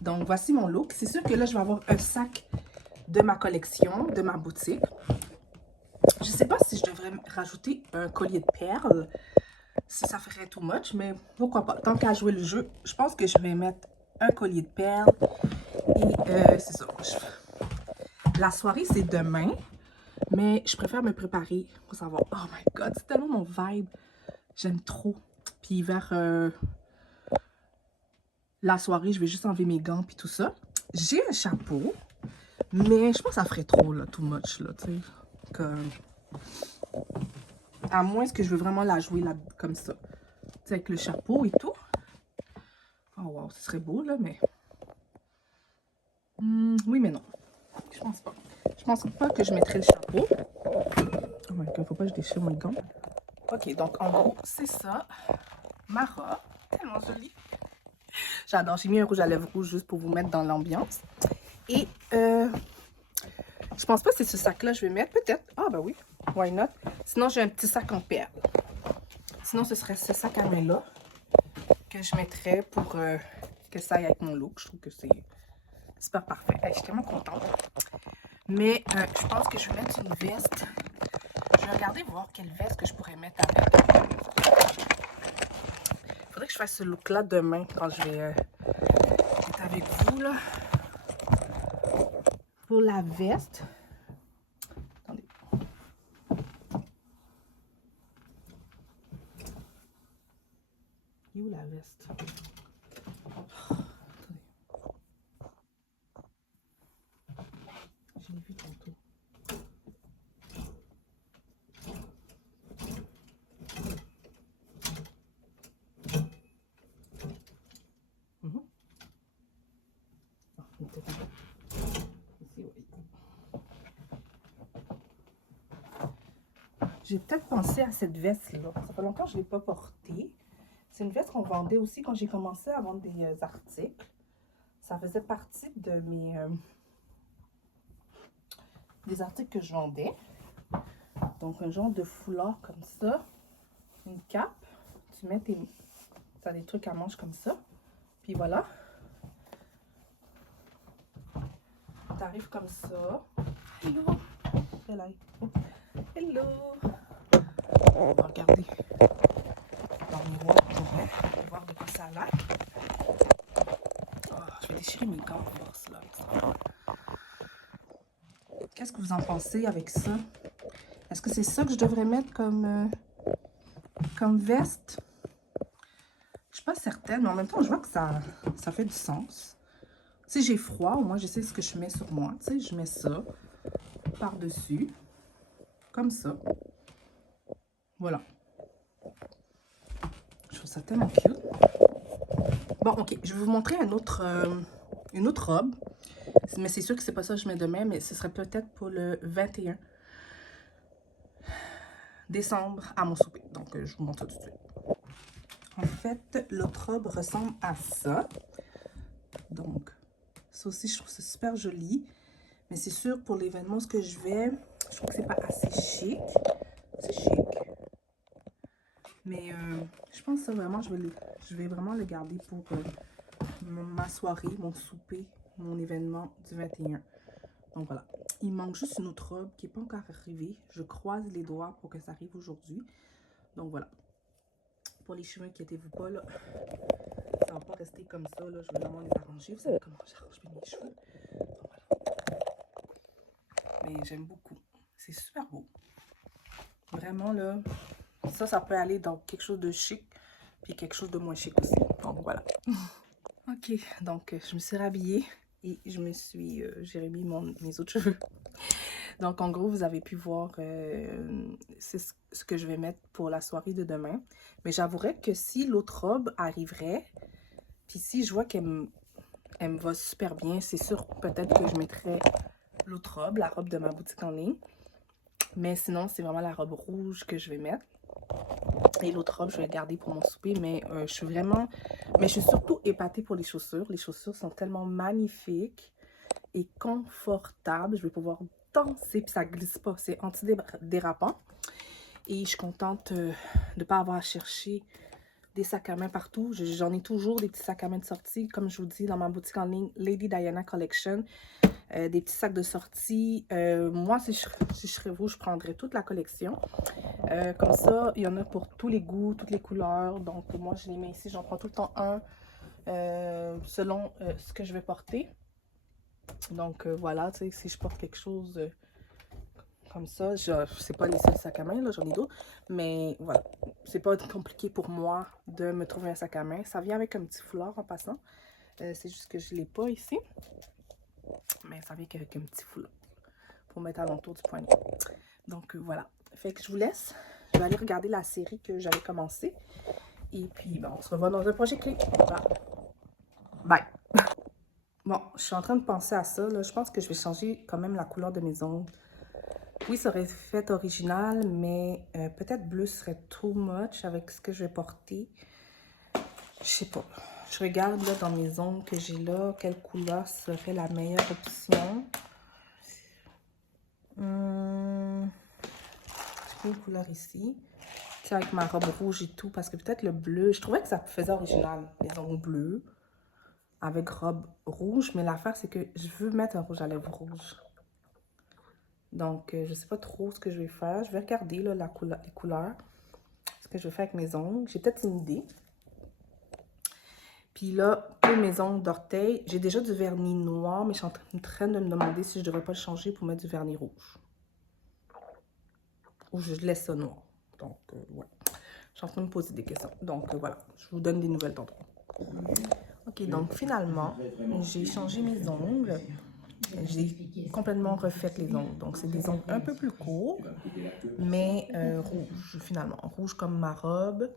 Donc, voici mon look. C'est sûr que là, je vais avoir un sac de ma collection, de ma boutique. Je ne sais pas si je devrais rajouter un collier de perles, si ça ferait too much, mais pourquoi pas. Tant qu'à jouer le jeu, je pense que je vais mettre un collier de perles. Et c'est ça. La soirée, c'est demain, mais je préfère me préparer pour savoir. Oh my God, c'est tellement mon vibe. J'aime trop. Puis vers la soirée, je vais juste enlever mes gants puis tout ça. J'ai un chapeau, mais je pense que ça ferait trop, là, too much, là, tu sais. Comme... À moins que je veux vraiment la jouer là, comme ça. Tu sais, avec le chapeau et tout. Oh wow, ce serait beau, là, mais... oui, mais non. Je pense pas. Je pense pas que je mettrais le chapeau. Oh my God, faut pas que je déchire mes gants. Ok, donc en gros, c'est ça. Ma robe, tellement jolie. J'adore. J'ai mis un rouge à lèvres rouge juste pour vous mettre dans l'ambiance. Et je pense pas que c'est ce sac-là que je vais mettre. Peut-être. Ah, ben oui. Why not? Sinon, j'ai un petit sac en perles. Sinon, ce serait ce sac à main-là que je mettrais pour que ça aille avec mon look. Je trouve que c'est super parfait. Hey, je suis tellement contente. Mais je pense que je vais mettre une veste. Je vais regarder voir quelle veste que je pourrais mettre avec. Il faudrait que je fasse ce look-là demain quand je vais être avec vous, là. Pour la veste. Attendez. Où la veste? Oh, attendez. Je l'ai vu tantôt. j'ai peut-être pensé à cette veste-là. Ça fait longtemps que je ne l'ai pas portée. C'est une veste qu'on vendait aussi quand j'ai commencé à vendre des articles. Ça faisait partie de mes... des articles que je vendais. Donc, un genre de foulard comme ça. Une cape. Tu mets tes... Tu as des trucs à manches comme ça. Puis voilà. Tu arrives comme ça. Hello! Hello! On va regarder dans le miroir pour voir de quoi ça a l'air. Oh, je vais déchirer mes gants en force là. Qu'est-ce que vous en pensez avec ça? Est-ce que c'est ça que je devrais mettre comme veste? Je suis pas certaine, mais en même temps, je vois que ça fait du sens. Si j'ai froid, au moins, je sais ce que je mets sur moi. Tu sais, je mets ça par-dessus, comme ça. Voilà. Je trouve ça tellement cute. Bon, ok, je vais vous montrer une autre robe. Mais c'est sûr que c'est pas ça que je mets demain, mais ce serait peut-être pour le 21 décembre à mon souper. Donc, je vous montre ça tout de suite. En fait, l'autre robe ressemble à ça. Donc, ça aussi, je trouve ça super joli. Mais c'est sûr, pour l'événement, ce que je trouve que c'est pas assez chic. C'est chic. Mais je pense que ça, vraiment, je vais vraiment le garder pour ma soirée, mon souper, mon événement du 21. Donc voilà. Il manque juste une autre robe qui n'est pas encore arrivée. Je croise les doigts pour que ça arrive aujourd'hui. Donc voilà. Pour les cheveux, inquiétez-vous pas, là. Ça va pas rester comme ça, là. Je vais vraiment les arranger. Vous savez comment j'arrange mes cheveux. Donc voilà. Mais j'aime beaucoup. C'est super beau. Vraiment, là, ça peut aller dans quelque chose de chic, puis quelque chose de moins chic aussi. Donc voilà. Ok, donc je me suis rhabillée et j'ai remis mes autres cheveux. Donc en gros, vous avez pu voir c'est ce que je vais mettre pour la soirée de demain. Mais j'avouerais que si l'autre robe arriverait, puis si je vois qu'elle me va super bien, c'est sûr peut-être que je mettrais l'autre robe, la robe de ma boutique en ligne. Mais sinon, c'est vraiment la robe rouge que je vais mettre. Et l'autre robe, je vais la garder pour mon souper. Mais je suis surtout épatée pour les chaussures. Les chaussures sont tellement magnifiques et confortables. Je vais pouvoir danser, puis ça glisse pas. C'est antidérapant. Et je suis contente de ne pas avoir à chercher des sacs à main partout. J'en ai toujours des petits sacs à main de sortie. Comme je vous dis, dans ma boutique en ligne, Lady Diana Collection. Des petits sacs de sortie. Moi, si je serais vous, je prendrais toute la collection. Comme ça, il y en a pour tous les goûts, toutes les couleurs. Donc, moi, je les mets ici. J'en prends tout le temps un selon ce que je vais porter. Donc, voilà, tu sais, si je porte quelque chose comme ça, c'est pas les seuls sacs à main, là, j'en ai d'autres. Mais voilà, c'est pas compliqué pour moi de me trouver un sac à main. Ça vient avec un petit foulard en passant. C'est juste que je l'ai pas ici. Mais ça vient avec un petit foulard pour mettre à l'entour du poignet. Donc voilà. Fait que je vous laisse. Je vais aller regarder la série que j'avais commencé. Et puis, bon, on se revoit dans un projet clé. Voilà. Bye. Bon, je suis en train de penser à ça. Là. Je pense que je vais changer quand même la couleur de mes ongles. Oui, ça aurait fait original, mais peut-être bleu serait too much avec ce que je vais porter. Je sais pas. Je regarde là dans mes ongles que j'ai là, quelle couleur serait la meilleure option. J'ai une couleur ici. C'est avec ma robe rouge et tout, parce que peut-être le bleu, je trouvais que ça faisait original, les ongles bleus avec robe rouge, mais l'affaire c'est que je veux mettre un rouge à lèvres rouge. Donc, je sais pas trop ce que je vais faire. Je vais regarder là, les couleurs, ce que je vais faire avec mes ongles. J'ai peut-être une idée. Puis là, pour mes ongles d'orteil, j'ai déjà du vernis noir, mais je suis en train de me demander si je devrais pas le changer pour mettre du vernis rouge. Ou je laisse ça noir. Donc, ouais. Je suis en train de me poser des questions. Donc, voilà. Je vous donne des nouvelles tantôt. Ok, donc finalement, j'ai changé mes ongles. J'ai complètement refait les ongles. Donc, c'est des ongles un peu plus courts, mais rouge, finalement. Rouge comme ma robe.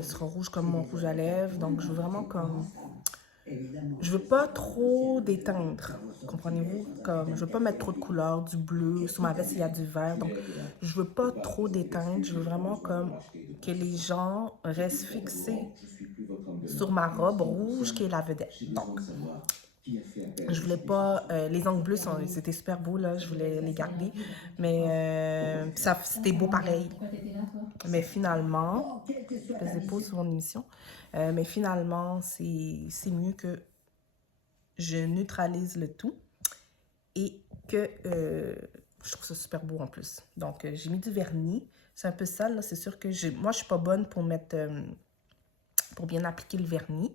Sera rouge comme mon rouge à lèvres. Donc, je veux vraiment comme je veux pas trop déteindre, comprenez-vous? Comme, je veux pas mettre trop de couleurs, du bleu, sur ma veste il y a du vert, donc je veux pas trop déteindre, je veux vraiment comme que les gens restent fixés sur ma robe rouge qui est la vedette. Donc, je voulais pas. Les ongles bleus, c'était super beau, là. Je voulais les garder. Mais ça, c'était beau pareil. Mais finalement, je faisais pause sur mon émission. Mais finalement, c'est mieux que je neutralise le tout et que je trouve ça super beau en plus. Donc, j'ai mis du vernis. C'est un peu sale, là. C'est sûr que moi, je suis pas bonne pour mettre. Pour bien appliquer le vernis.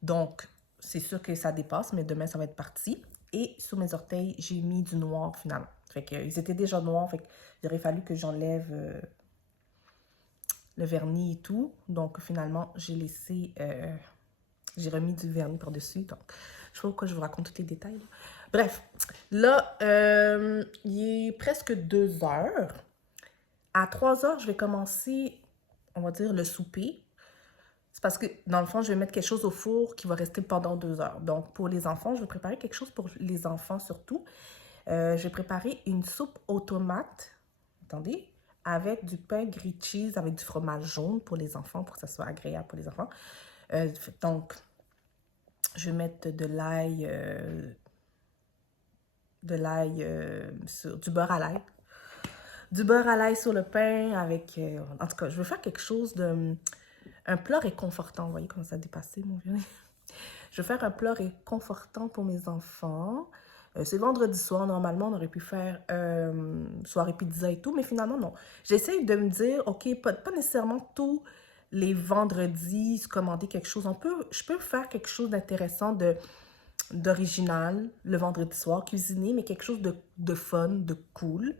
Donc, c'est sûr que ça dépasse, mais demain, ça va être parti. Et sur mes orteils, j'ai mis du noir finalement. Fait que, ils étaient déjà noirs, fait qu'il aurait fallu que j'enlève le vernis et tout. Donc, finalement, j'ai remis du vernis par-dessus. Donc, je sais pas pourquoi je vous raconte tous les détails. Là. Bref, là, il est presque 2 heures. À 3 heures, je vais commencer, on va dire, le souper. C'est parce que, dans le fond, je vais mettre quelque chose au four qui va rester pendant 2 heures. Donc, pour les enfants, je vais préparer quelque chose pour les enfants surtout. Je vais préparer une soupe aux tomates, attendez, avec du pain grilled cheese, avec du fromage jaune pour les enfants, pour que ça soit agréable pour les enfants. Donc, je vais mettre du beurre à l'ail. Du beurre à l'ail sur le pain avec... en tout cas, je veux faire quelque chose de... Un plat réconfortant. Vous voyez comment ça a dépassé, mon vieux? Je vais faire un plat réconfortant pour mes enfants. C'est vendredi soir. Normalement, on aurait pu faire soirée pizza et tout, mais finalement, non. J'essaye de me dire, OK, pas nécessairement tous les vendredis, se commander quelque chose. Je peux faire quelque chose d'intéressant, d'original, le vendredi soir, cuisiner, mais quelque chose de fun, de cool.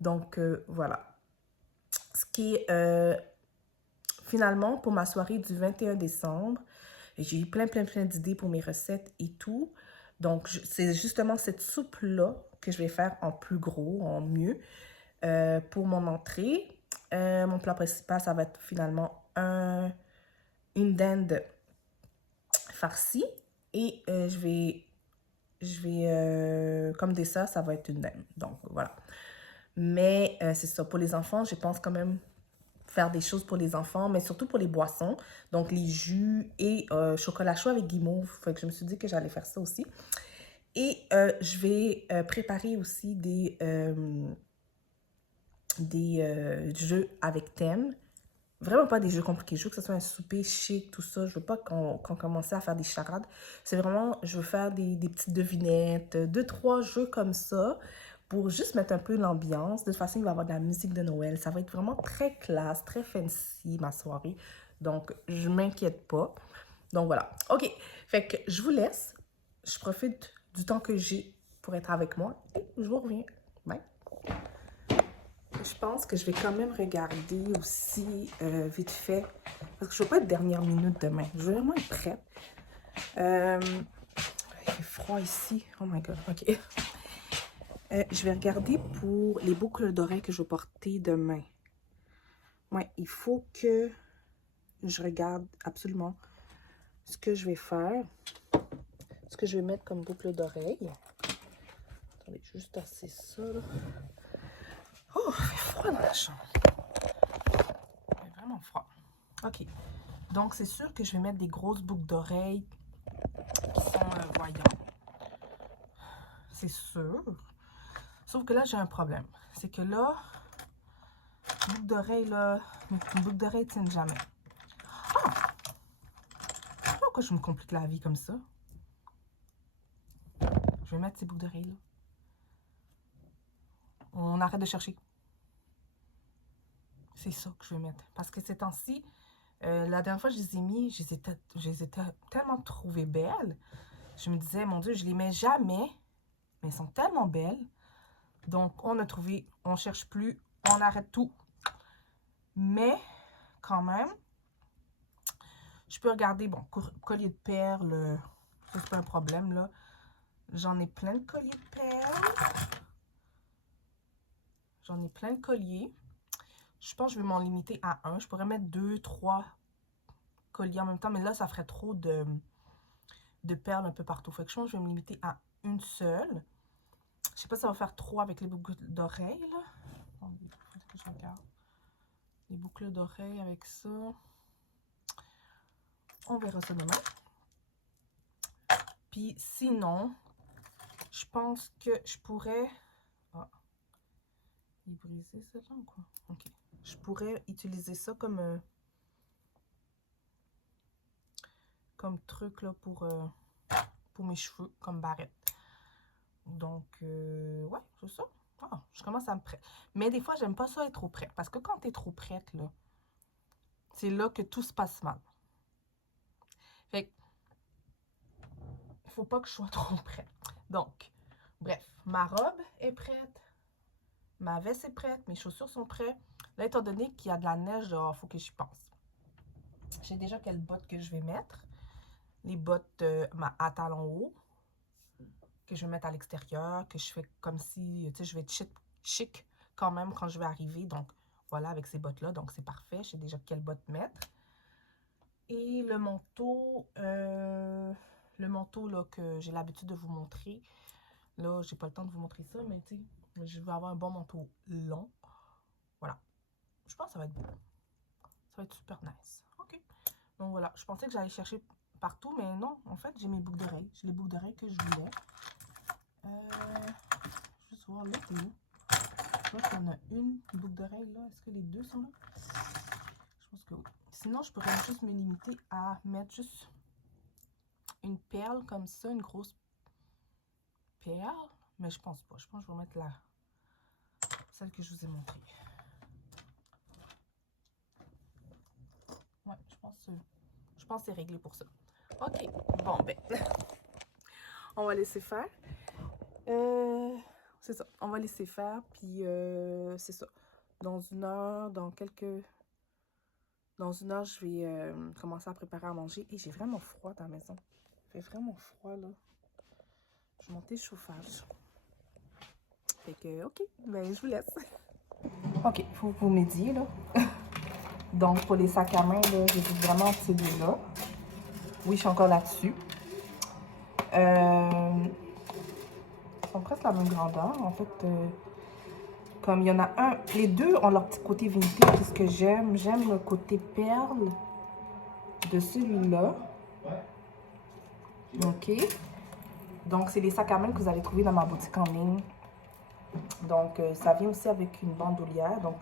Donc, voilà. Ce qui est... finalement, pour ma soirée du 21 décembre, j'ai eu plein d'idées pour mes recettes et tout. Donc, c'est justement cette soupe-là que je vais faire en plus gros, en mieux, pour mon entrée. Mon plat principal, ça va être finalement une dinde farcie. Et comme dessert, ça va être une dinde. Donc, voilà. Mais c'est ça, pour les enfants, je pense quand même faire des choses pour les enfants, mais surtout pour les boissons. Donc, les jus et chocolat chaud avec guimauve. Fait que je me suis dit que j'allais faire ça aussi. Et je vais préparer aussi des jeux avec thème. Vraiment pas des jeux compliqués. Je veux que ce soit un souper chic, tout ça. Je veux pas qu'on commence à faire des charades. C'est vraiment, je veux faire des petites devinettes, 2-3 jeux comme ça pour juste mettre un peu l'ambiance. De toute façon, il va y avoir de la musique de Noël. Ça va être vraiment très classe, très fancy, ma soirée. Donc, je m'inquiète pas. Donc, voilà. OK. Fait que je vous laisse. Je profite du temps que j'ai pour être avec moi. Et je vous reviens. Bye. Je pense que je vais quand même regarder aussi vite fait. Parce que je ne veux pas être dernière minute demain. Je veux vraiment être prête. Il fait froid ici. Oh my god. OK. Je vais regarder pour les boucles d'oreilles que je vais porter demain. Ouais, il faut que je regarde absolument ce que je vais faire. Ce que je vais mettre comme boucle d'oreille. Attendez, juste tasser ça, là. Oh, il fait froid dans la chambre. Il fait vraiment froid. OK. Donc, c'est sûr que je vais mettre des grosses boucles d'oreilles qui sont voyants. C'est sûr. Sauf que là, j'ai un problème. C'est que là, boucle d'oreille, là, une boucle d'oreille tienne jamais. Ah! Pourquoi je me complique la vie comme ça? Je vais mettre ces boucles d'oreilles là. On arrête de chercher. C'est ça que je vais mettre. Parce que ces temps-ci, la dernière fois que je les ai mis, je les ai tellement trouvées belles. Je me disais, mon Dieu, je les mets jamais. Mais elles sont tellement belles. Donc, on a trouvé, on cherche plus, on arrête tout. Mais, quand même, je peux regarder, bon, collier de perles, ça c'est pas un problème, là. J'en ai plein de colliers de perles. J'en ai plein de colliers. Je pense que je vais m'en limiter à un. Je pourrais mettre 2, 3 colliers en même temps, mais là, ça ferait trop de de perles un peu partout. Fait que je pense que je vais me limiter à une seule. Je sais pas si ça va faire trop avec les boucles d'oreilles, là. Attendez, faut que je regarde. Les boucles d'oreilles avec ça. On verra ça demain. Puis sinon, je pense que je pourrais... Ah, il est brisé celle-là ou quoi? Ok. Je pourrais utiliser ça comme truc là pour mes cheveux, comme barrette. Donc, ouais, c'est ça. Ah, je commence à me prêter. Mais des fois, j'aime pas ça être trop prête. Parce que quand tu es trop prête, là, c'est là que tout se passe mal. Fait que, faut pas que je sois trop prête. Donc, bref, ma robe est prête. Ma veste est prête. Mes chaussures sont prêtes. Là, étant donné qu'il y a de la neige dehors, il faut que j'y pense. J'ai déjà quelles bottes que je vais mettre. Les bottes à talons hauts. Que je vais mettre à l'extérieur. Que je fais comme si, tu sais, je vais être chic quand même quand je vais arriver. Donc, voilà, avec ces bottes-là. Donc, c'est parfait. Je sais déjà quelles bottes mettre. Et le manteau là, que j'ai l'habitude de vous montrer. Là, j'ai pas le temps de vous montrer ça, mais tu sais, je vais avoir un bon manteau long. Voilà. Je pense que ça va être beau. Ça va être super nice. OK. Donc voilà, je pensais que j'allais chercher partout, mais non. En fait, j'ai mes boucles d'oreilles. J'ai les boucles d'oreilles que je voulais. Juste voir là, c'est où? Je vois qu'il y en a une boucle d'oreille là. Est-ce que les deux sont là? Je pense que oui. Sinon, je pourrais juste me limiter à mettre juste une perle comme ça, une grosse perle. Mais je pense pas. Je pense que je vais mettre celle que je vous ai montrée. Ouais, je pense que c'est réglé pour ça. OK. Bon, ben, on va laisser faire. C'est ça. On va laisser faire. Puis, c'est ça. Dans une heure, Dans une heure, je vais commencer à préparer à manger. Et j'ai vraiment froid dans la maison. Il fait vraiment froid, là. Je vais monter le chauffage. Fait que, OK. Ben, je vous laisse. OK. Il faut vous m'aidiez, là. Donc, pour les sacs à main, là, j'hésite vraiment entre ces deux-là. Oui, je suis encore là-dessus. Ils sont presque la même grandeur. En fait, comme il y en a un... Les deux ont leur petit côté vintage. C'est ce que j'aime. J'aime le côté perle de celui-là. OK. Donc, c'est les sacs à main que vous allez trouver dans ma boutique en ligne. Donc, ça vient aussi avec une bandoulière. Donc,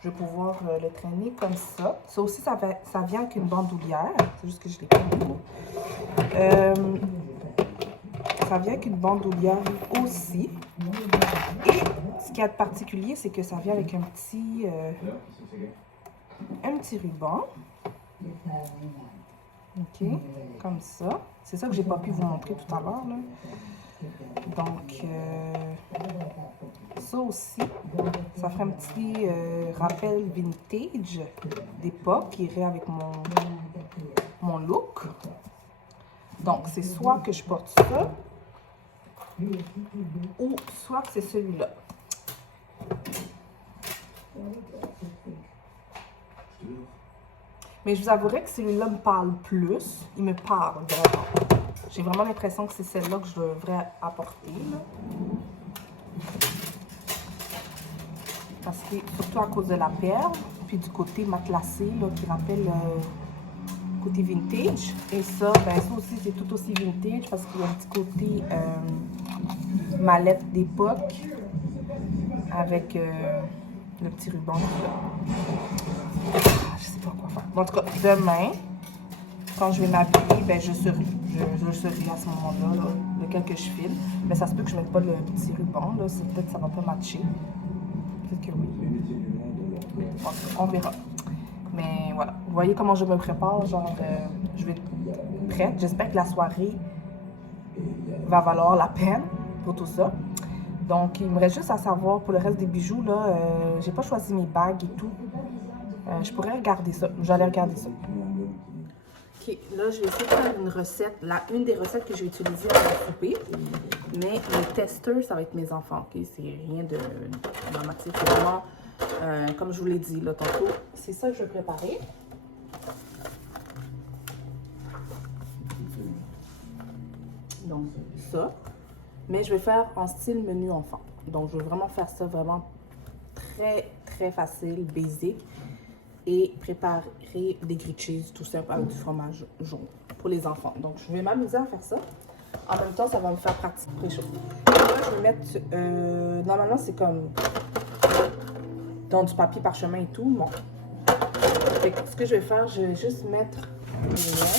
je vais pouvoir le traîner comme ça. Ça aussi, ça vient avec une bandoulière. C'est juste que je l'ai pas mis. Ça vient avec une bandoulière aussi. Et ce qu'il y a de particulier, c'est que ça vient avec un petit ruban. OK, comme ça. C'est ça que j'ai pas pu vous montrer tout à l'heure, là. Donc, ça aussi, ça ferait un petit rappel vintage d'époque qui irait avec mon look. Donc, c'est soit que je porte ça, ou soit que c'est celui-là. Mais je vous avouerai que celui-là me parle plus. Il me parle vraiment. J'ai vraiment l'impression que c'est celle-là que je devrais apporter, là. Parce que, surtout à cause de la perle, puis du côté matelassé, là, qui rappelle côté vintage. Et ça, ben ça aussi, c'est tout aussi vintage parce qu'il y a un petit côté mallette d'époque avec le petit ruban là. Je sais pas quoi faire. Bon, en tout cas, demain, quand je vais m'habiller, ben je serai à ce moment-là, là, lequel que je filme. Mais ça se peut que je mette pas le petit ruban, là. Peut-être que ça va pas matcher. Peut-être que oui. Bon, on verra. Mais voilà, vous voyez comment je me prépare, genre, je vais être prête. J'espère que la soirée va valoir la peine pour tout ça. Donc, il me reste juste à savoir pour le reste des bijoux, là, j'ai pas choisi mes bagues et tout. Je pourrais regarder ça, j'allais regarder ça. Ok, là, je vais essayer de faire une recette, une des recettes que je vais utiliser à la souper. Mais le testeur, ça va être mes enfants, ok? C'est rien de dramatique, c'est vraiment... comme je vous l'ai dit là tantôt, c'est ça que je vais préparer. donc ça. Mais je vais faire en style menu enfant. Donc, je vais vraiment faire ça vraiment très facile, basic. Et préparer des grilled cheese tout simple avec du fromage jaune pour les enfants. Donc, je vais m'amuser à faire ça. En même temps, ça va me faire pratique préchauffer. Là, je vais mettre... normalement, c'est comme dans du papier parchemin et tout. Bon. Fait que ce que je vais faire, je vais juste mettre le lien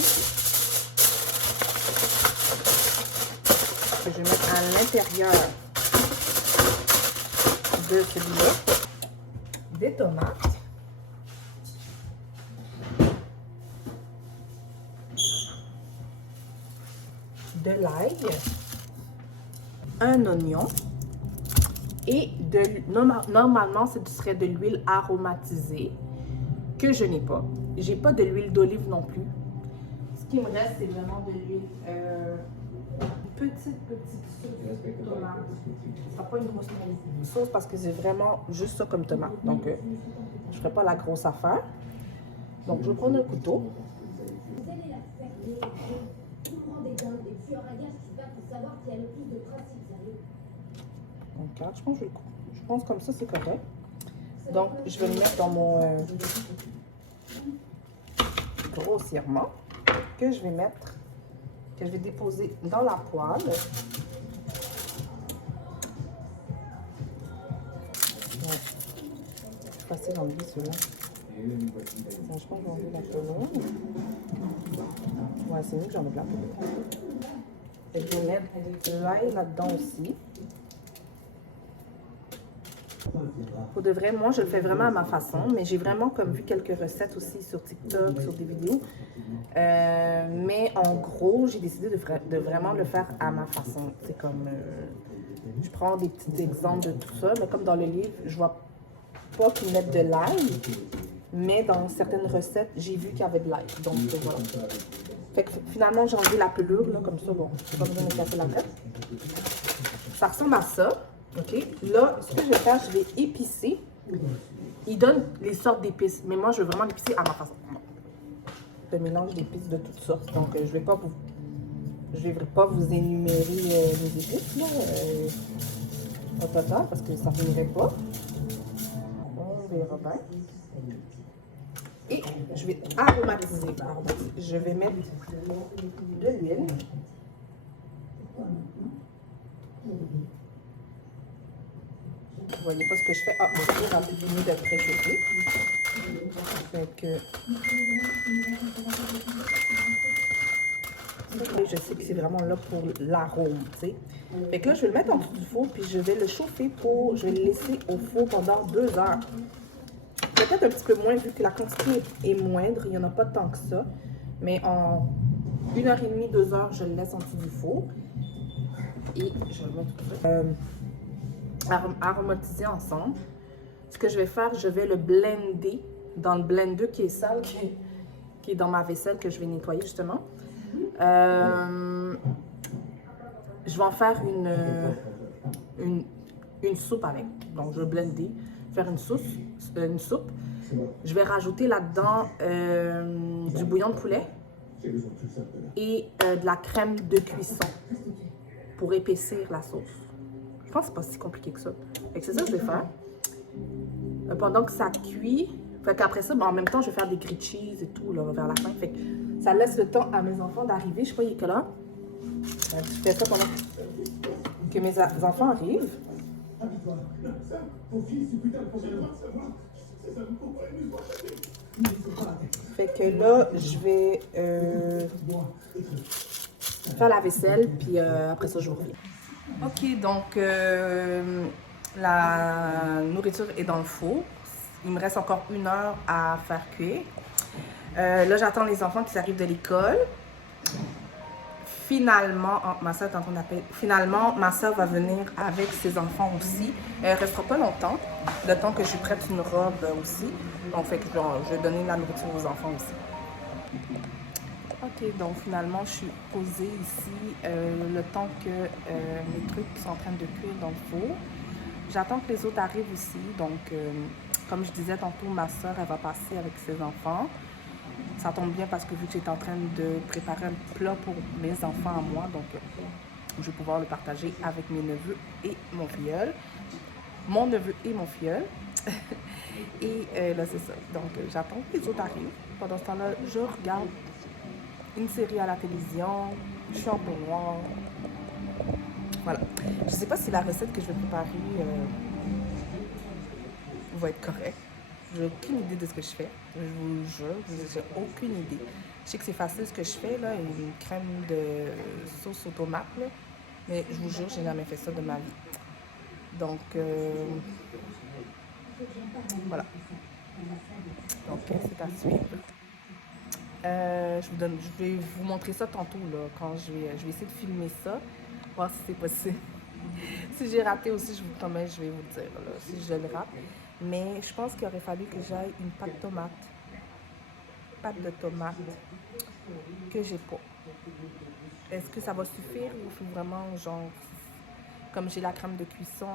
que je vais mettre à l'intérieur de celui-là. Des tomates. De l'ail, un oignon et normalement ce serait de l'huile aromatisée que je n'ai pas. J'ai pas de l'huile d'olive non plus. Ce qui me reste, c'est vraiment de l'huile, une petite sauce de tomate. Ce sera pas une grosse sauce parce que c'est vraiment juste ça comme tomate. Donc je ferai pas la grosse affaire. Donc je vais prendre un couteau. Donc, je pense comme ça, c'est correct. Donc, je vais le mettre dans mon grossièrement, que je vais déposer dans la poêle. C'est facile d'enlever celui-là. Bon, je pense que je vais enlever la pelure. Ouais, c'est mieux que j'enlève la pelure. Et je vais mettre l'ail là-dedans aussi. Pour de vrai, moi, je le fais vraiment à ma façon, mais j'ai vraiment comme vu quelques recettes aussi sur TikTok, sur des vidéos. Mais en gros, j'ai décidé de vraiment le faire à ma façon. C'est comme, je prends des petits exemples de tout ça, mais comme dans le livre, je vois pas qu'ils mettent de l'ail, mais dans certaines recettes, j'ai vu qu'il y avait de l'ail. Donc, voilà. Fait que finalement, j'ai enlevé la pelure, là, comme ça, bon, j'ai pas besoin de me casser la tête. Ça ressemble à ça. OK? Là, ce que je vais faire, je vais épicer. Ils donnent les sortes d'épices, mais moi, je veux vraiment l'épicer à ma façon. Le mélange d'épices de toutes sortes. Donc, je vais pas vous énumérer les épices, là, au total, parce que ça ne finirait pas. On verra bien. Et je vais aromatiser. Je vais mettre de l'huile. Vous voyez pas ce que je fais? Ah, mon four a fini de préchauffer. Fait que... Je sais que c'est vraiment là pour l'arôme, tu sais. Fait que là, je vais le mettre en dessous du four, puis je vais le chauffer je vais le laisser au four pendant 2 heures. Peut-être un petit peu moins, vu que la quantité est moindre, il n'y en a pas tant que ça. Mais en 1h30, 2 heures, je le laisse en dessous du four. Et je vais le mettre tout ça. Aromatiser ensemble. Ce que je vais faire, je vais le blender dans le blender qui est sale, qui est dans ma vaisselle que je vais nettoyer justement. Je vais en faire une soupe avec. Donc je vais blender, faire une soupe. Je vais rajouter là-dedans du bouillon de poulet et de la crème de cuisson pour épaissir la sauce. Je pense que c'est pas si compliqué que ça. C'est ça que je vais faire. Pendant que ça cuit, fait qu'après ça, en même temps, je vais faire des grilled cheese et tout là, vers la fin. Fait que ça laisse le temps à mes enfants d'arriver. Je sais pas, il est quelle heure. Je fais ça pendant que mes enfants arrivent. Fait que là, je vais faire la vaisselle, puis après ça, je vous reviens. Ok, donc la nourriture est dans le four. Il me reste encore 1 heure à faire cuire. Là, j'attends les enfants qui arrivent de l'école. Finalement, ma soeur est en train d'appeler. Finalement, ma soeur va venir avec ses enfants aussi. Elle ne restera pas longtemps, le temps que je prête une robe aussi. Donc, fait que je vais donner la nourriture aux enfants aussi. Ok, donc finalement, je suis posée ici le temps que mes trucs sont en train de cuire dans le four. J'attends que les autres arrivent aussi. Donc, comme je disais tantôt, ma soeur, elle va passer avec ses enfants. ça tombe bien parce que vu que j'étais en train de préparer un plat pour mes enfants à moi, donc je vais pouvoir le partager avec mes neveux et mon filleul. Mon neveu et mon filleul. Et là, c'est ça. Donc, j'attends que les autres arrivent. Pendant ce temps-là, je regarde une série à la télévision. Je suis en peignoir. Voilà. Je sais pas si la recette que je vais préparer va être correcte. J'ai aucune idée de ce que je fais. Je vous jure, j'ai aucune idée. Je sais que c'est facile ce que je fais, là, une crème de sauce aux tomates, là, mais je vous jure, j'ai jamais fait ça de ma vie. Donc, voilà. Donc, c'est à suivre. Je vais vous montrer ça tantôt, là, quand je vais essayer de filmer ça, voir si c'est possible. Si j'ai raté aussi, je vous promets, je vais vous le dire, là, si je le rate. Mais je pense qu'il aurait fallu que j'aille une pâte de tomate que j'ai pas. Est-ce que ça va suffire ou il faut vraiment, genre, comme j'ai la crème de cuisson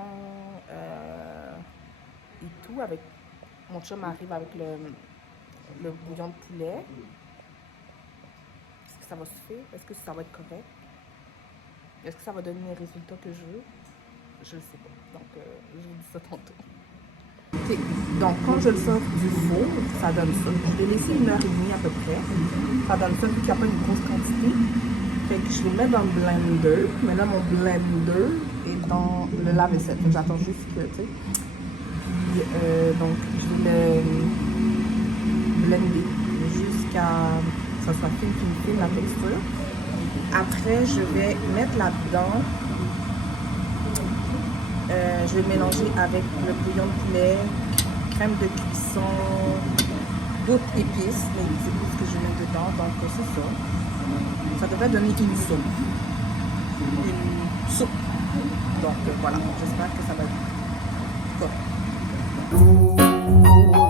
et tout, avec mon chum arrive avec le bouillon de poulet. Est-ce que ça va suffire? Est-ce que ça va être correct? Est-ce que ça va donner les résultats que je veux? Je ne sais pas. Donc, je vous dis ça tantôt. Okay. Donc, quand je le sors du four, ça donne ça. Je vais laisser 1h30 à peu près. Ça donne ça, vu qu'il n'y a pas une grosse quantité. Fait que je vais mettre dans le blender. Mais là, mon blender est dans le lave-vaisselle. J'attends juste que, tu sais. Puis, donc, je vais le blender jusqu'à ce que ça soit fine, la texture. Après, je vais mettre là-dedans. Je vais le mélanger avec le bouillon de poulet, crème de cuisson, d'autres épices, les épices que je mets dedans. Donc, c'est ça. Ça devrait donner une soupe. Une soupe. Donc, voilà. J'espère que ça va être correct.